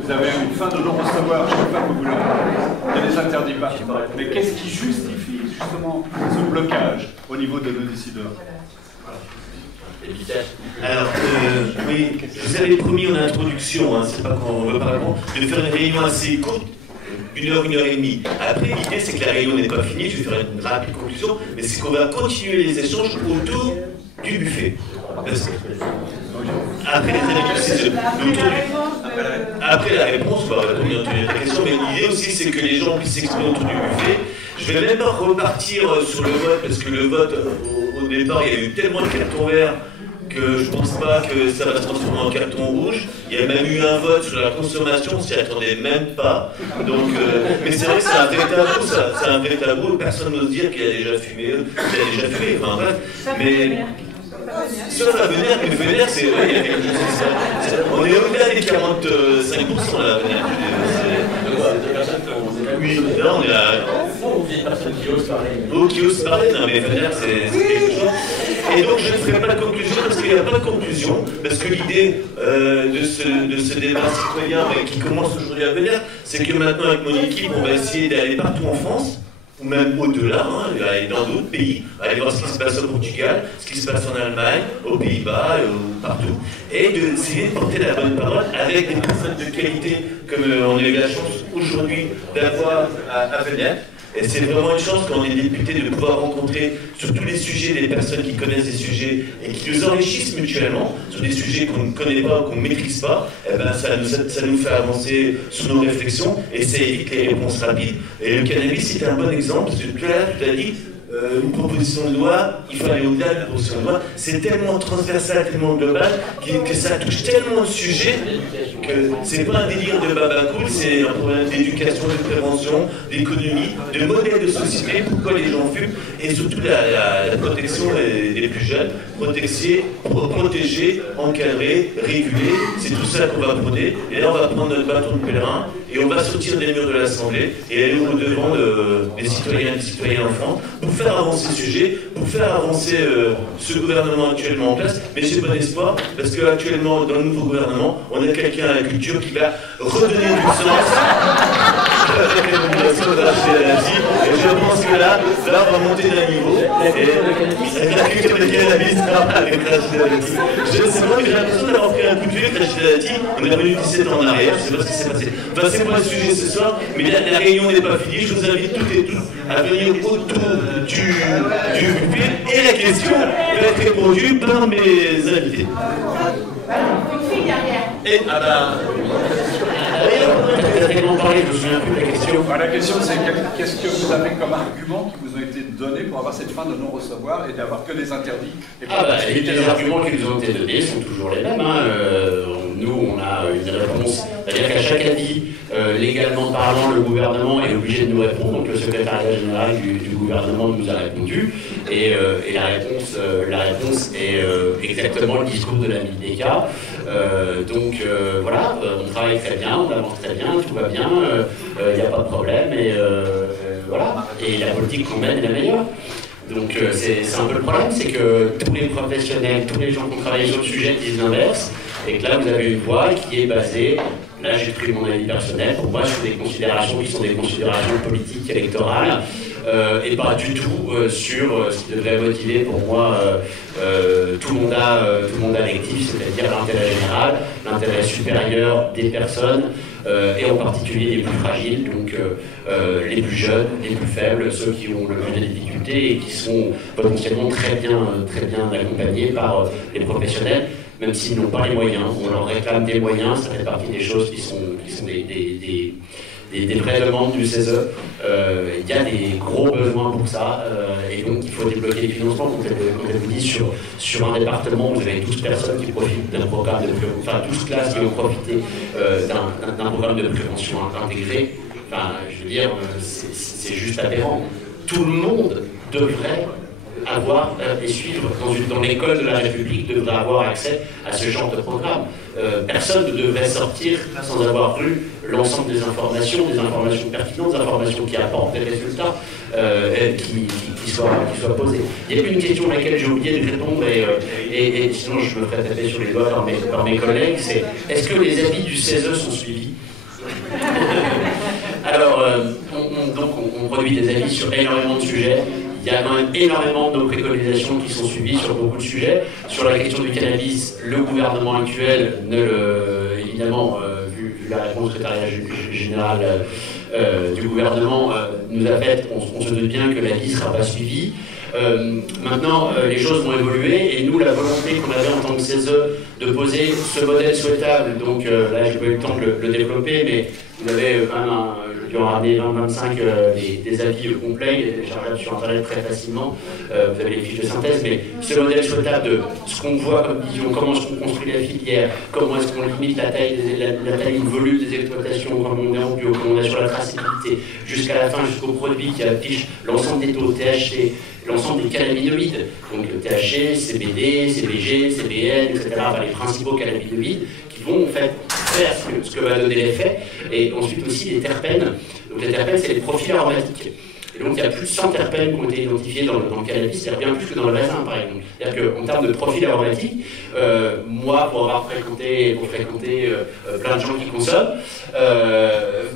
vous avez une fin de non-recevoir, chaque fois que vous ne les interdit pas. Mais qu'est-ce qui justifie justement ce blocage au niveau de nos décideurs? Alors, oui, je vous avais promis en introduction, hein, c'est pas qu'on veut pas de faire une réunion assez courte, 1 heure, 1 heure et demie. Après, l'idée c'est que la réunion n'est pas finie, je vais faire une rapide conclusion, mais c'est qu'on va continuer les échanges autour du buffet. Parce que, après les réponses, après la réponse, on va répondre à toutes les questions, mais l'idée aussi c'est que les gens puissent s'exprimer autour du buffet. Je vais même pas repartir sur le vote, parce que le vote, au départ, il y a eu tellement de cartons verts que je pense pas que ça va se transformer en carton rouge. Il y a même eu un vote sur la consommation, on s'y attendait même pas. Donc, mais c'est vrai que c'est un vrai tabou, ça. C'est un vrai tabou, personne n'ose dire qu'il a déjà fumé, enfin bref. Mais... Sauf à Vénère, mais Vénère, c'est vrai, il y a quelque chose, on est au-delà des 45% là, Vénère. Oui, là on est là. Qui osent parler, non mais Vénère, c'est quelque chose. Et donc je ne ferai pas de conclusion parce qu'il n'y a pas de conclusion, parce que l'idée de ce débat citoyen qui commence aujourd'hui à Vénère, c'est que maintenant avec mon équipe, on va essayer d'aller partout en France, ou même au-delà, hein, aller dans d'autres pays, aller voir ce qui se passe au Portugal, ce qui se passe en Allemagne, aux Pays-Bas, partout, et d'essayer de porter la bonne parole avec des personnes de qualité, comme on a eu la chance aujourd'hui d'avoir à Vénère. Et c'est vraiment une chance quand on est député de pouvoir rencontrer sur tous les sujets des personnes qui connaissent des sujets et qui nous enrichissent mutuellement sur des sujets qu'on ne connaît pas ou qu'on ne maîtrise pas. Et ben ça nous fait avancer sur nos réflexions et ça évite les réponses rapides. Et le cannabis c'est un bon exemple parce que tout à l'heure tu as dit une proposition de loi, il faut aller au-delà de la proposition de loi, c'est tellement transversal, tellement global que ça touche tellement de sujets que c'est pas un délire de babacool, c'est un problème d'éducation, de prévention, d'économie, de modèle de société, pourquoi les gens fument, et surtout la protection des plus jeunes, protéger, encadrer, réguler, c'est tout ça qu'on va prôner, et là on va prendre notre bâton de pèlerin, et on va sortir des murs de l'Assemblée, et aller au-devant des citoyens et des citoyennes en France, pour faire avancer ce sujet, pour faire avancer ce gouvernement actuellement en place, mais j'ai bon espoir, parce qu'actuellement, dans le nouveau gouvernement, on a quelqu'un à la culture qui va redonner du sens avec la population de et je pense que là, on va monter d'un niveau, et avec la culture de cannabis, avec je sais pas, j'ai l'impression d'avoir pris un coup de vieux avec la on est revenu 17 ans en arrière, je sais pas ce qui s'est passé. Enfin, c'est pas le sujet ce soir, mais la réunion n'est pas finie, je vous invite toutes et tous à venir autour du buffet, et la question va être répondue par mes invités. Et ah bah... La question c'est qu'est-ce que vous avez comme argument qui vous ont été donnés pour avoir cette fin de non-recevoir et d'avoir que des interdits les arguments qui nous ont été donnés sont toujours les mêmes. Hein. Nous, on a une réponse, c'est-à-dire qu'à chaque avis, légalement parlant, le gouvernement est obligé de nous répondre. Donc le secrétariat général du gouvernement nous a répondu. Et la réponse est exactement le discours de la MIDECA. Voilà, on travaille très bien, on avance très bien, tout va bien, il n'y a pas de problème, et voilà. Et la politique qu'on mène est la meilleure. Donc c'est un peu le problème, c'est que tous les professionnels, tous les gens qui ont travaillé sur le sujet disent l'inverse, et que là vous avez une voie qui est basée, là j'ai pris mon avis personnel, pour moi sur des considérations qui sont des considérations politiques, électorales, et pas du tout sur ce qui devrait motiver pour moi tout le mandat lectif, c'est-à-dire l'intérêt général, l'intérêt supérieur des personnes, et en particulier les plus fragiles, donc les plus jeunes, les plus faibles, ceux qui ont le plus de difficultés et qui sont potentiellement très bien accompagnés par les professionnels, même s'ils n'ont pas les moyens. On leur réclame des moyens, ça fait partie des choses qui sont des vraies demandes du CESE. Il y a des gros besoins pour ça, et donc il faut débloquer les financements. Quand elle vous dit sur un département, vous avez 12 personnes qui profitent d'un programme de prévention, enfin 12 classes qui vont profiter d'un programme de prévention intégré. Enfin, je veux dire, c'est juste aberrant. Tout le monde devrait avoir et suivre dans l'école de la République, devrait avoir accès à ce genre de programme. Personne ne devrait sortir sans avoir eu l'ensemble des informations pertinentes, des informations qui apportent des résultats qui soient posées. Il y a une question à laquelle j'ai oublié de répondre, et sinon je me ferai taper sur les doigts par mes collègues, c'est est-ce que les avis du CESE sont suivis? Alors, on produit des avis sur énormément de sujets. Il y a quand même énormément de nos préconisations qui sont suivies sur beaucoup de sujets. Sur la question du cannabis, le gouvernement actuel, évidemment, vu la réponse du secrétariat général du gouvernement, nous a fait, on se doute bien que l'avis ne sera pas suivi. Maintenant, les choses vont évoluer et nous, la volonté qu'on avait en tant que CESE de poser ce modèle souhaitable, donc là, je n'ai pas eu le temps de le développer, mais vous avez quand même je vais en ramener 20-25 des avis complets, il est téléchargeable sur Internet très facilement, vous avez les fiches de synthèse, mais ce modèle souhaitable de ce qu'on voit comme vision, comment est-ce qu'on construit la filière, comment est-ce qu'on limite la taille et le volume des exploitations, comment on est en bio, comment on est sur la traçabilité, jusqu'à la fin, jusqu'au produit qui affiche l'ensemble des taux THC, l'ensemble des cannabinoïdes, donc le THC, CBD, CBG, CBN, etc., enfin, les principaux cannabinoïdes qui vont en fait faire ce que va donner l'effet, et ensuite aussi les terpènes. Donc les terpènes, c'est les profils aromatiques. Et donc il y a plus de 100 terpènes qui ont été identifiés dans le cannabis, c'est-à-dire bien plus que dans le raisin par exemple. C'est-à-dire qu'en termes de profil aromatique, moi, pour avoir fréquenté plein de gens qui consomment,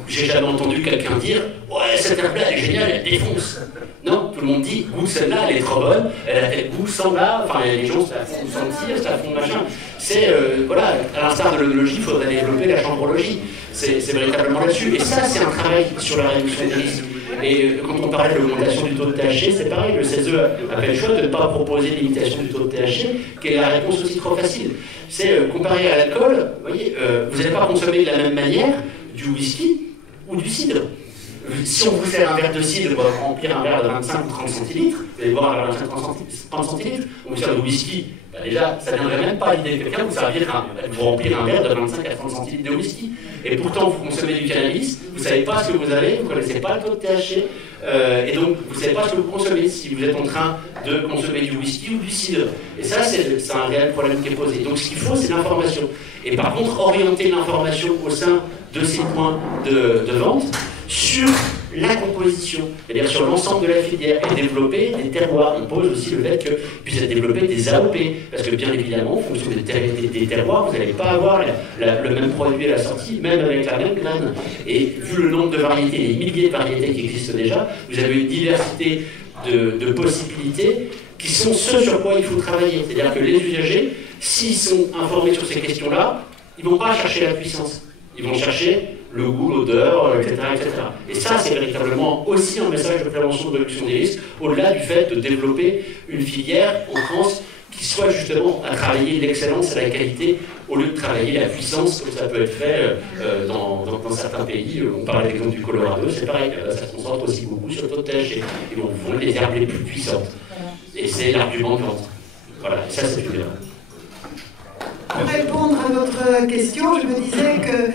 j'ai jamais entendu quelqu'un dire « Ouais, cette herbe-là, elle est géniale, elle défonce ». Non, tout le monde dit « Goût, celle-là, elle est trop bonne, elle a tel goût, sans là », enfin les gens se la font sentir, se la font machin. C'est, voilà, à l'instar de l'œnologie, il faudrait développer la chambrologie. C'est véritablement là-dessus. Et ça, c'est un travail sur la réduction des risques. Et quand on parlait de l'augmentation du taux de THC, c'est pareil, le CESE a fait le choix de ne pas proposer l'imitation du taux de THC, qui est la réponse aussi trop facile. C'est comparé à l'alcool, vous voyez, vous n'allez pas consommer de la même manière du whisky ou du cidre. Si on vous sert un verre de cidre pour remplir un verre de 25 ou 30 centilitres, vous allez boire un verre de 25 ou 30 centilitres, on vous sert du whisky, ben déjà, ça ne viendrait même pas à l'idée que quelqu'un vous remplir un verre de 25 à 30 centilitres de whisky. Et pourtant, vous consommez du cannabis, vous ne savez pas ce que vous avez, vous ne connaissez pas le taux de THC, et donc vous ne savez pas ce que vous consommez, si vous êtes en train de consommer du whisky ou du cidre. Et ça, c'est un réel problème qui est posé. Donc ce qu'il faut, c'est l'information. Et par contre, orienter l'information au sein de ces points de vente sur la composition, c'est-à-dire sur l'ensemble de la filière, et développer des terroirs. On pose aussi le fait que puisse être développé des AOP, parce que bien évidemment, en fonction des terroirs, vous n'allez pas avoir le même produit à la sortie, même avec la même graine. Et vu le nombre de variétés, les milliers de variétés qui existent déjà, vous avez une diversité de possibilités qui sont ce sur quoi il faut travailler. C'est-à-dire que les usagers, s'ils sont informés sur ces questions-là, ils ne vont pas chercher la puissance, ils vont chercher le goût, l'odeur, etc., etc. Et ça, c'est véritablement aussi un message de prévention de réduction des risques, au-delà du fait de développer une filière en France qui soit justement à travailler l'excellence et la qualité, au lieu de travailler la puissance, comme ça peut être fait dans certains pays. On parlait de l'exemple du Colorado, c'est pareil, ça se concentre aussi beaucoup sur le taux de THC. Et on vend les herbes les plus puissantes. Et c'est l'argument de vente. Voilà, ça c'est une erreur. Pour répondre à votre question, je me disais que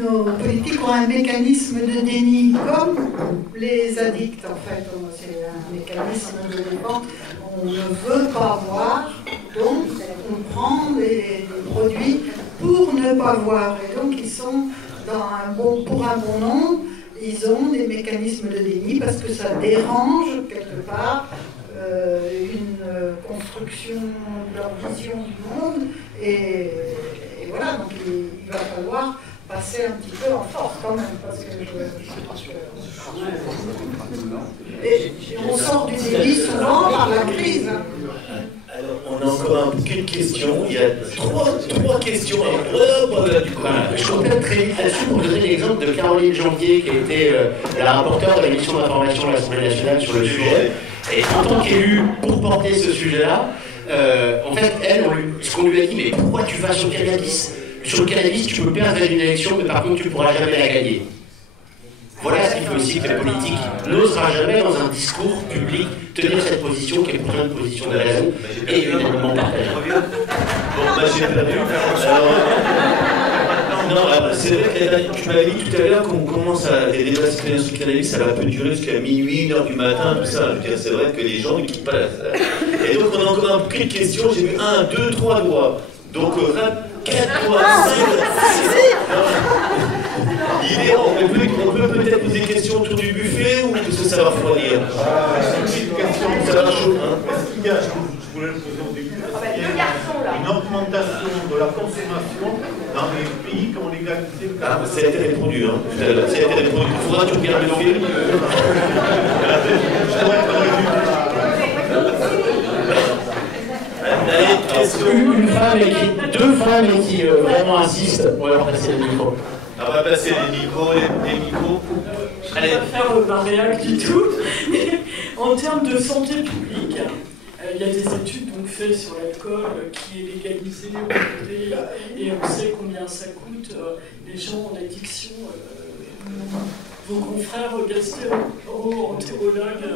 nos politiques ont un mécanisme de déni, comme les addicts en fait. C'est un mécanisme de défense. On ne veut pas voir, donc on prend des produits pour ne pas voir. Et donc ils sont pour un bon nombre, ils ont des mécanismes de déni parce que ça dérange quelque part une construction de leur vision du monde. Et voilà, donc il va falloir passer un petit peu en force quand même, parce que et on sort du déni souvent par la crise. Alors, on a encore qu'une question. Il y a trois questions. Je complète très vite là-dessus pour donner l'exemple de Caroline Janvier, qui a été la rapporteure de la mission d'information de l'Assemblée nationale sur le sujet. Et en tant qu'élue, pour porter ce sujet-là, en fait, elle, ce qu'on lui a dit, mais pourquoi tu vas sur le cannabis ? Sur le cannabis, tu peux perdre une élection, mais par contre, tu ne pourras jamais la gagner. Voilà ce qui fait aussi que la politique n'osera jamais, dans un discours public, tenir cette position qui est pourtant une position de raison et unanimement partagée. Bon, bah j'ai perdu. Non, c'est vrai que tu m'avais dit tout à l'heure qu'on commence à des débats citoyens sur le cannabis, ça va peut durer jusqu'à minuit, 1h du matin, tout ça. Je veux dire, c'est vrai que les gens ne quittent pas la salle. Et donc, on a encore un prix de questions. J'ai vu 1, 2, 3 doigts. Donc, 4 doigts, 5, 6. On peut peut-être poser des questions autour du buffet ou est-ce que ça va refroidir? Ça va chaud, hein? Est-ce qu'il y a, je voulais le poser au début, une augmentation de la consommation dans les pays qui ont légalisé le cannabis? Ça a été répondu, hein, tout à l'heure. Ça a été répondu. Il faudra que tu regardes le film. Une femme et qui, 2 femmes et qui vraiment insistent. On va leur passer le micro. On va passer les micros. Je ne vais pas faire ma réac du tout. En termes de santé publique, il y a des études donc faites sur l'alcool qui est légalisé aujourd'hui, et on sait combien ça coûte. Les gens en addiction, vos confrères gastro-entérologues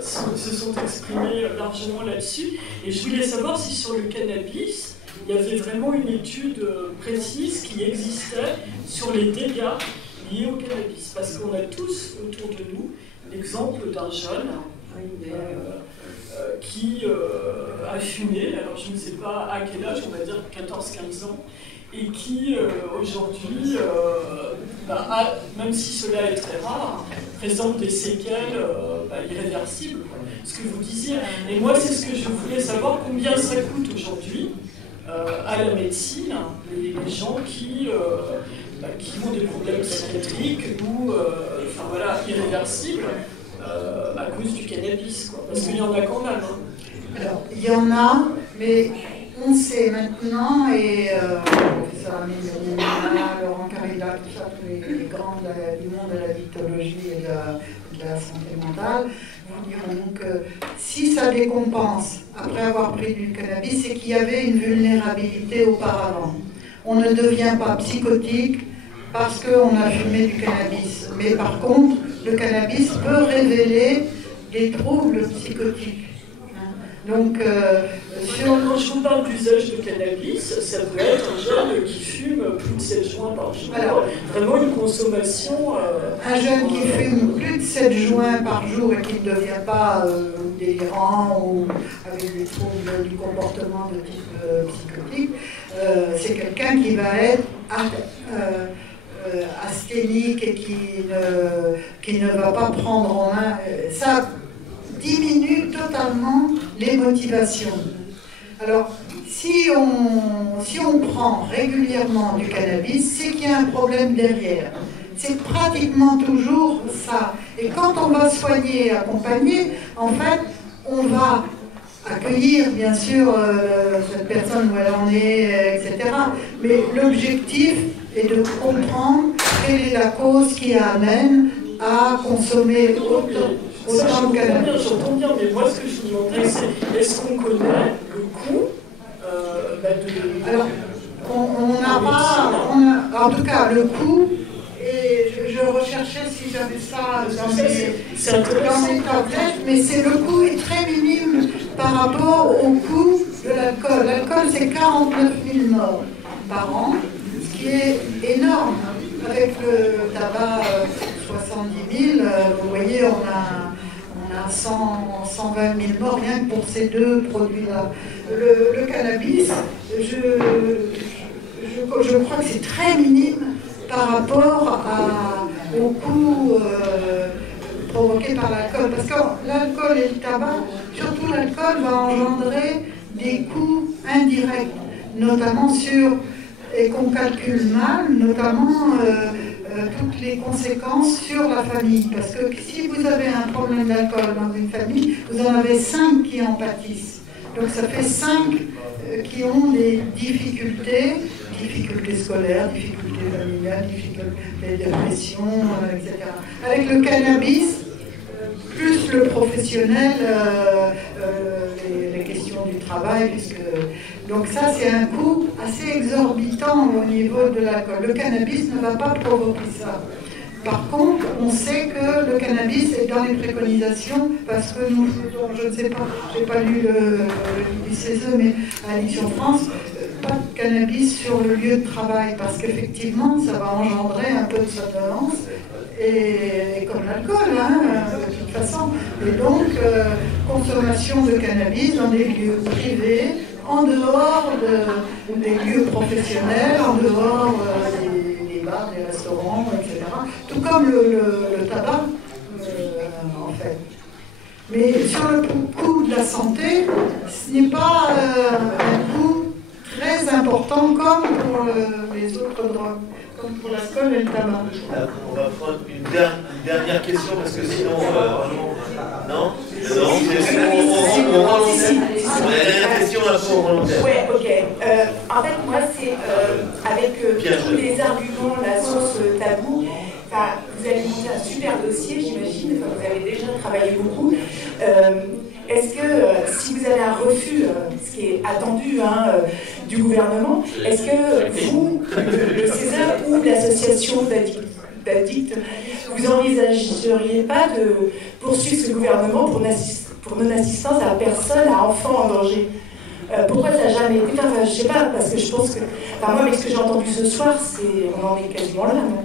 se sont exprimés largement là-dessus. Et je voulais savoir si sur le cannabis, il y avait vraiment une étude précise qui existait sur les dégâts liés au cannabis. Parce qu'on a tous autour de nous l'exemple d'un jeune qui a fumé, alors je ne sais pas à quel âge, on va dire 14-15 ans, et qui aujourd'hui, même si cela est très rare, présente des séquelles irréversibles, ce que vous disiez. Et moi, c'est ce que je voulais savoir, combien ça coûte aujourd'hui à la médecine, les gens qui ont des problèmes psychiatriques ou irréversibles à cause du cannabis, quoi. Parce qu'il y en a quand même. Hein. Alors, il y en a, mais on sait maintenant, et professeur Amélie, Laurent Carilla, tout ça, tous les grands du monde de la dictologie et de la santé mentale, vous diront que si ça décompense après avoir pris du cannabis, c'est qu'il y avait une vulnérabilité auparavant. On ne devient pas psychotique parce qu'on a fumé du cannabis. Mais par contre, le cannabis peut révéler des troubles psychotiques. Donc, quand je vous parle d'usage de cannabis, ça peut être un jeune qui fume plus de 7 joints par jour. Alors, vraiment une consommation... Un jeune qui fume plus de 7 joints par jour et qui ne devient pas délirant ou avec des troubles du comportement de type psychotique, c'est quelqu'un qui va être asthénique et qui ne va pas prendre en main... Ça diminue totalement les motivations. Alors, si on prend régulièrement du cannabis, c'est qu'il y a un problème derrière. C'est pratiquement toujours ça. Et quand on va soigner et accompagner, en fait, on va accueillir, bien sûr, cette personne où elle en est, etc. Mais l'objectif est de comprendre quelle est la cause qui amène à consommer autant de cannabis. J'entends bien, mais moi, ce que je me demandais, c'est est-ce qu'on connaît le coût Alors, on n'a pas... En tout cas, le coût... Et je recherchais si j'avais ça dans mes tablettes, mais le coût est très minime par rapport au coût de l'alcool. L'alcool, c'est 49 000 morts par an, ce qui est énorme. Avec le tabac, 70 000, vous voyez, on a 120 000 morts rien que pour ces deux produits-là. Le cannabis, je crois que c'est très minime par rapport au coût provoqué par l'alcool. Parce que l'alcool et le tabac, surtout l'alcool, va engendrer des coûts indirects, notamment et qu'on calcule mal, notamment toutes les conséquences sur la famille. Parce que si vous avez un problème d'alcool dans une famille, vous en avez 5 qui en pâtissent. Donc ça fait 5 qui ont des difficultés scolaires, difficultés familiales, difficultés de dépression, etc. Avec le cannabis, plus le professionnel, les questions du travail, donc ça c'est un coût assez exorbitant au niveau de l'alcool. Le cannabis ne va pas provoquer ça. Par contre, on sait que le cannabis est dans les préconisations, parce que nous faisons, je ne sais pas, je n'ai pas lu le livre du CESE, mais à Addiction France, pas de cannabis sur le lieu de travail, parce qu'effectivement, ça va engendrer un peu de somnolence, et comme l'alcool, hein, de toute façon. Et donc, consommation de cannabis dans des lieux privés, en dehors des lieux professionnels, en dehors des bars, des restaurants, etc. Tout comme le tabac, en fait. Mais sur le coût de la santé, ce n'est pas un coût très important comme pour les autres drogues, comme pour l'alcool et le tabac. On va prendre une dernière question parce que sinon... non, on rend l'antenne. On a la dernière question à fond, on rend l'antenne. Ouais, ok. En fait, moi, c'est avec tous les arguments là, sur ce tabou, vous avez monté un super dossier, j'imagine, vous avez déjà travaillé beaucoup. Est-ce que si vous avez un refus, ce qui est attendu du gouvernement, est-ce que vous, le CESE ou l'association d'addicts, vous envisageriez pas de poursuivre ce gouvernement pour non-assistance à personne, à enfants en danger? Pourquoi ça n'a jamais été? Enfin, je sais pas, parce que je pense que... Enfin, moi, avec ce que j'ai entendu ce soir, on en est quasiment là, non?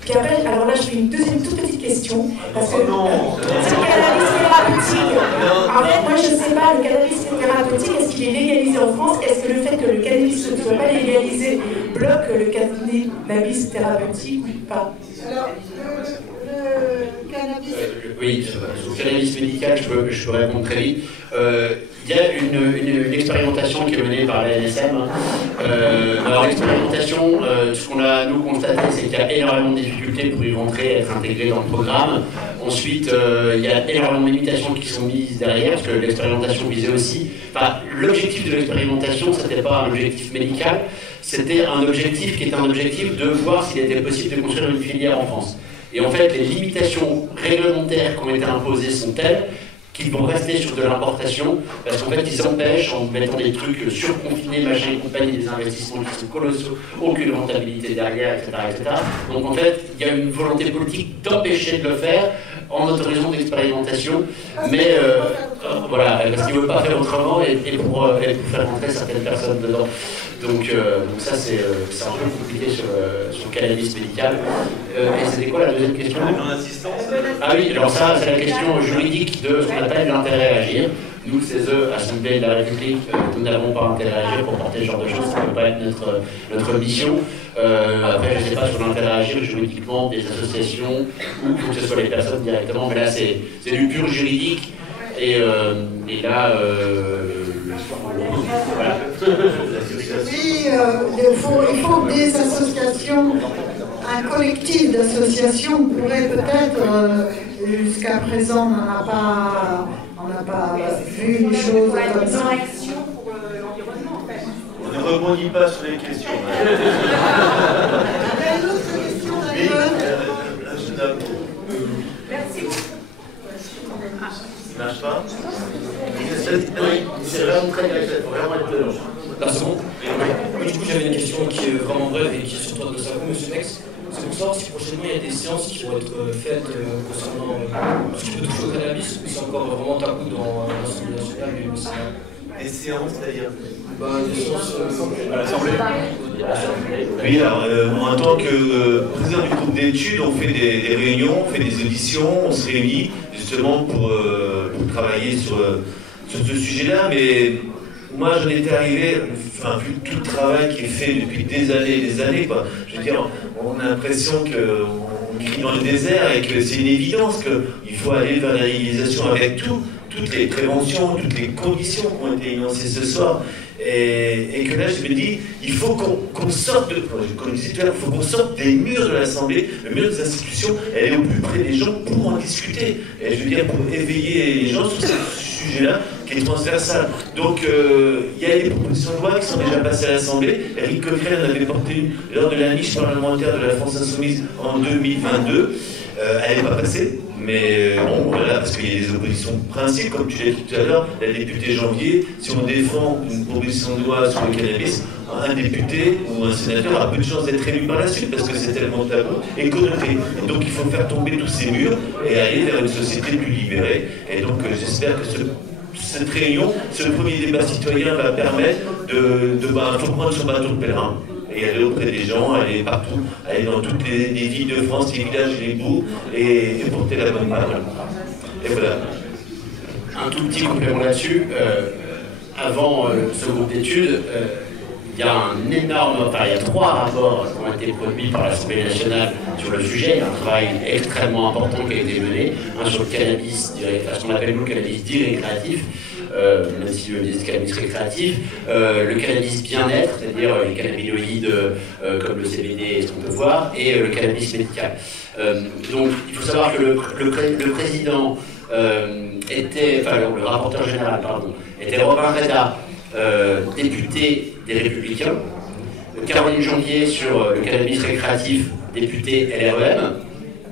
Puis après, alors là, je fais une deuxième toute petite question, parce que c'est le cannabis thérapeutique. En fait, moi, je ne sais pas, le cannabis thérapeutique, est-ce qu'il est légalisé en France? Est-ce que le fait que le cannabis ne soit pas légalisé bloque le cannabis thérapeutique ou pas? Alors, le cannabis... Oui, sur le cannabis médical, je peux répondre très vite. Il y a une expérimentation qui est menée par la NSM. Alors l'expérimentation, ce qu'on a nous constaté, c'est qu'il y a énormément de difficultés pour y rentrer, être intégré dans le programme. Ensuite, il y a énormément de limitations qui sont mises derrière, parce que l'expérimentation visait aussi... Enfin, l'objectif de l'expérimentation, ce n'était pas un objectif médical, c'était un objectif qui était un objectif de voir s'il était possible de construire une filière en France. Et en fait, les limitations réglementaires qui ont été imposées sont telles qu'ils vont rester sur de l'importation, parce qu'en fait, ils empêchent, en mettant des trucs surconfinés, machin et compagnie, des investissements qui sont colossaux, aucune rentabilité derrière, etc., etc. Donc en fait, il y a une volonté politique d'empêcher de le faire en autorisant l'expérimentation, mais voilà, parce qu'ils ne veulent pas faire autrement et pour faire rentrer certaines personnes dedans. Donc ça, c'est un peu compliqué sur le cannabis médical. Et c'était quoi la deuxième question? La non-assistance. Ah oui, alors ça, c'est la question juridique de ce qu'on appelle l'intérêt à agir. Nous, CESE, Assemblée de la République, nous n'avons pas intérêt à agir pour porter ce genre de choses, ça ne peut pas être notre mission. Après, je ne sais pas sur l'intérêt à agir juridiquement des associations ou que ce soit les personnes directement, mais là, c'est du pur juridique. Et là, voilà. Oui, il faut des associations, un collectif d'associations pourrait peut-être, jusqu'à présent, on n'a pas vu les choses comme ça. On ne rebondit pas sur les questions. Oui, Merci beaucoup. Ça marche pas? C'est vraiment très bien, il faut vraiment être dedans. La seconde. Oui, du coup, j'avais une question qui est vraiment brève et qui est sur toi de savoir, monsieur Mex. C'est pour savoir si prochainement il y a des séances qui vont être faites concernant tout ce qui peut toucher au cannabis, ou c'est encore vraiment tabou dans l'Assemblée nationale et le Sénat. Des séances, c'est-à-dire des séances à l'Assemblée. Oui, alors en tant que président du groupe d'études, on fait des réunions, on fait des auditions, on se réunit justement pour travailler sur ce sujet-là, mais moi j'en étais arrivé, enfin vu tout le travail qui est fait depuis des années, quoi. Je veux dire, on a l'impression qu'on crie dans le désert et que c'est une évidence qu'il faut aller vers la légalisation avec toutes les préventions, toutes les conditions qui ont été énoncées ce soir. Et que là, je me dis, il faut qu'on sorte comme je disais tout à l'heure, il faut qu'on sorte des murs de l'Assemblée, le mur des institutions, elle est au plus près des gens pour en discuter. Et je veux dire, pour éveiller les gens sur ce sujet-là, qui est transversal. Donc, il y a des propositions de loi qui sont déjà passées à l'Assemblée. Eric Coquerel en avait porté une lors de la niche parlementaire de la France Insoumise en 2022. Elle n'est pas passée. Mais bon, voilà, parce qu'il y a des oppositions de principe, comme tu l'as dit tout à l'heure, la députée Janvier, si on défend une proposition de loi sur le cannabis, un député ou un sénateur a peu de chances d'être élu par la suite parce que c'est tellement tabou et connoté. Et donc il faut faire tomber tous ces murs et aller vers une société plus libérée. Et donc j'espère que cette réunion, ce premier débat citoyen va permettre de prendre son bateau de pèlerin et aller auprès des gens, aller partout, aller dans toutes les villes de France, les villages et les bourgs et porter la bonne parole. Et voilà. Un tout petit complément là-dessus. Avant ce groupe d'études, il y a il y a 3 rapports qui ont été produits par l'Assemblée nationale sur le sujet. Il y a un travail extrêmement important qui a été mené, un sur le cannabis, ce qu'on appelle nous le cannabis dit récréatif, même si le disent cannabis récréatif, le cannabis bien-être, c'est-à-dire les cannabinoïdes comme le CBD, ce qu'on peut voir, et le cannabis médical. Donc il faut savoir que le président le rapporteur général, était Robin Reda, député des Républicains, Caroline Janvier sur le cannabis récréatif, député LREM,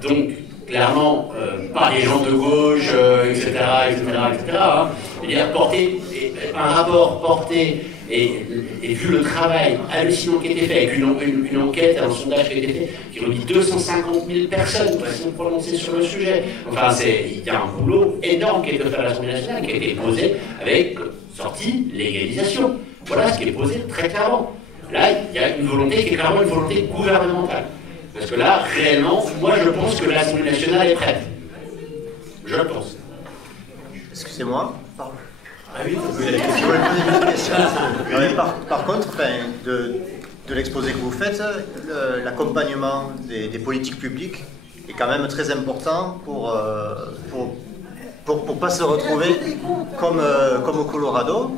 donc clairement pas les gens de gauche, etc. Hein. Il a porté un rapport porté et vu le travail hallucinant qui a été fait, avec une enquête, un sondage qui a été fait, qui réunit 250 000 personnes qui sont prononcées sur le sujet. Enfin, il y a un boulot énorme qui a été fait à l'Assemblée nationale, qui a été posé avec sortie légalisation. Voilà ce qui est posé très clairement. Là, il y a une volonté qui est clairement une volonté gouvernementale. Parce que là, réellement, moi je pense que l'Assemblée nationale est prête. Je le pense. Excusez-moi. Pardon. Ah oui, par contre, de l'exposé que vous faites, l'accompagnement des politiques publiques est quand même très important pour pas se retrouver comme au Colorado.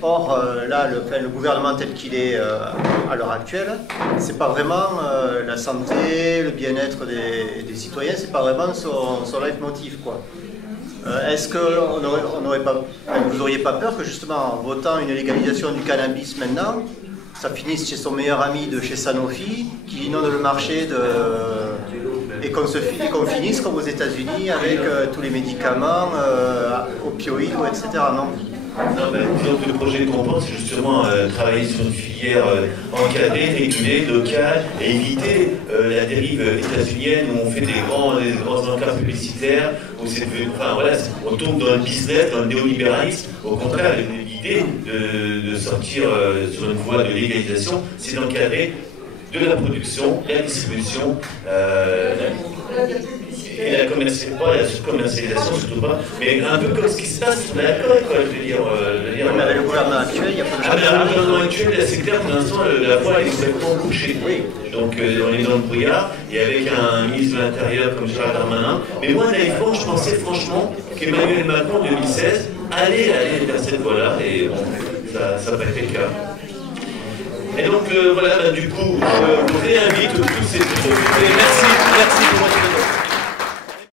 Or, là, le gouvernement tel qu'il est à l'heure actuelle, c'est pas vraiment la santé, le bien-être des citoyens, c'est pas vraiment son leitmotiv, quoi. Est-ce que vous n'auriez pas peur que justement en votant une légalisation du cannabis maintenant, ça finisse chez son meilleur ami de chez Sanofi, qui inonde le marché et qu'on finisse comme aux États-Unis avec tous les médicaments, opioïdes, etc. Non. Donc le projet qu'on pense, c'est justement travailler sur une filière encadrée, régulée, locale, et éviter la dérive états-unienne où on fait des grands encarts publicitaires, où on tombe dans le business, dans le néolibéralisme. Au contraire, l'idée de sortir sur une voie de légalisation, c'est d'encadrer de la production, la distribution, et la commercialisation, surtout pas, mais un peu comme ce qui se passe sur l'alcool, quoi, je veux dire. Mais avec le gouvernement actuel, il y a pas de changement. Avec le gouvernement actuel, c'est clair, pour l'instant, la voie est complètement couchée. Oui. Donc, on est dans le brouillard, et avec un ministre de l'Intérieur comme Gérald Darmanin. Mais moi, naïvement, je pensais franchement qu'Emmanuel Macron, en 2016, allait vers cette voie-là, et bon, ça n'a pas été le cas. Et donc, voilà, du coup, je vous réinvite tous et toutes. Merci pour votre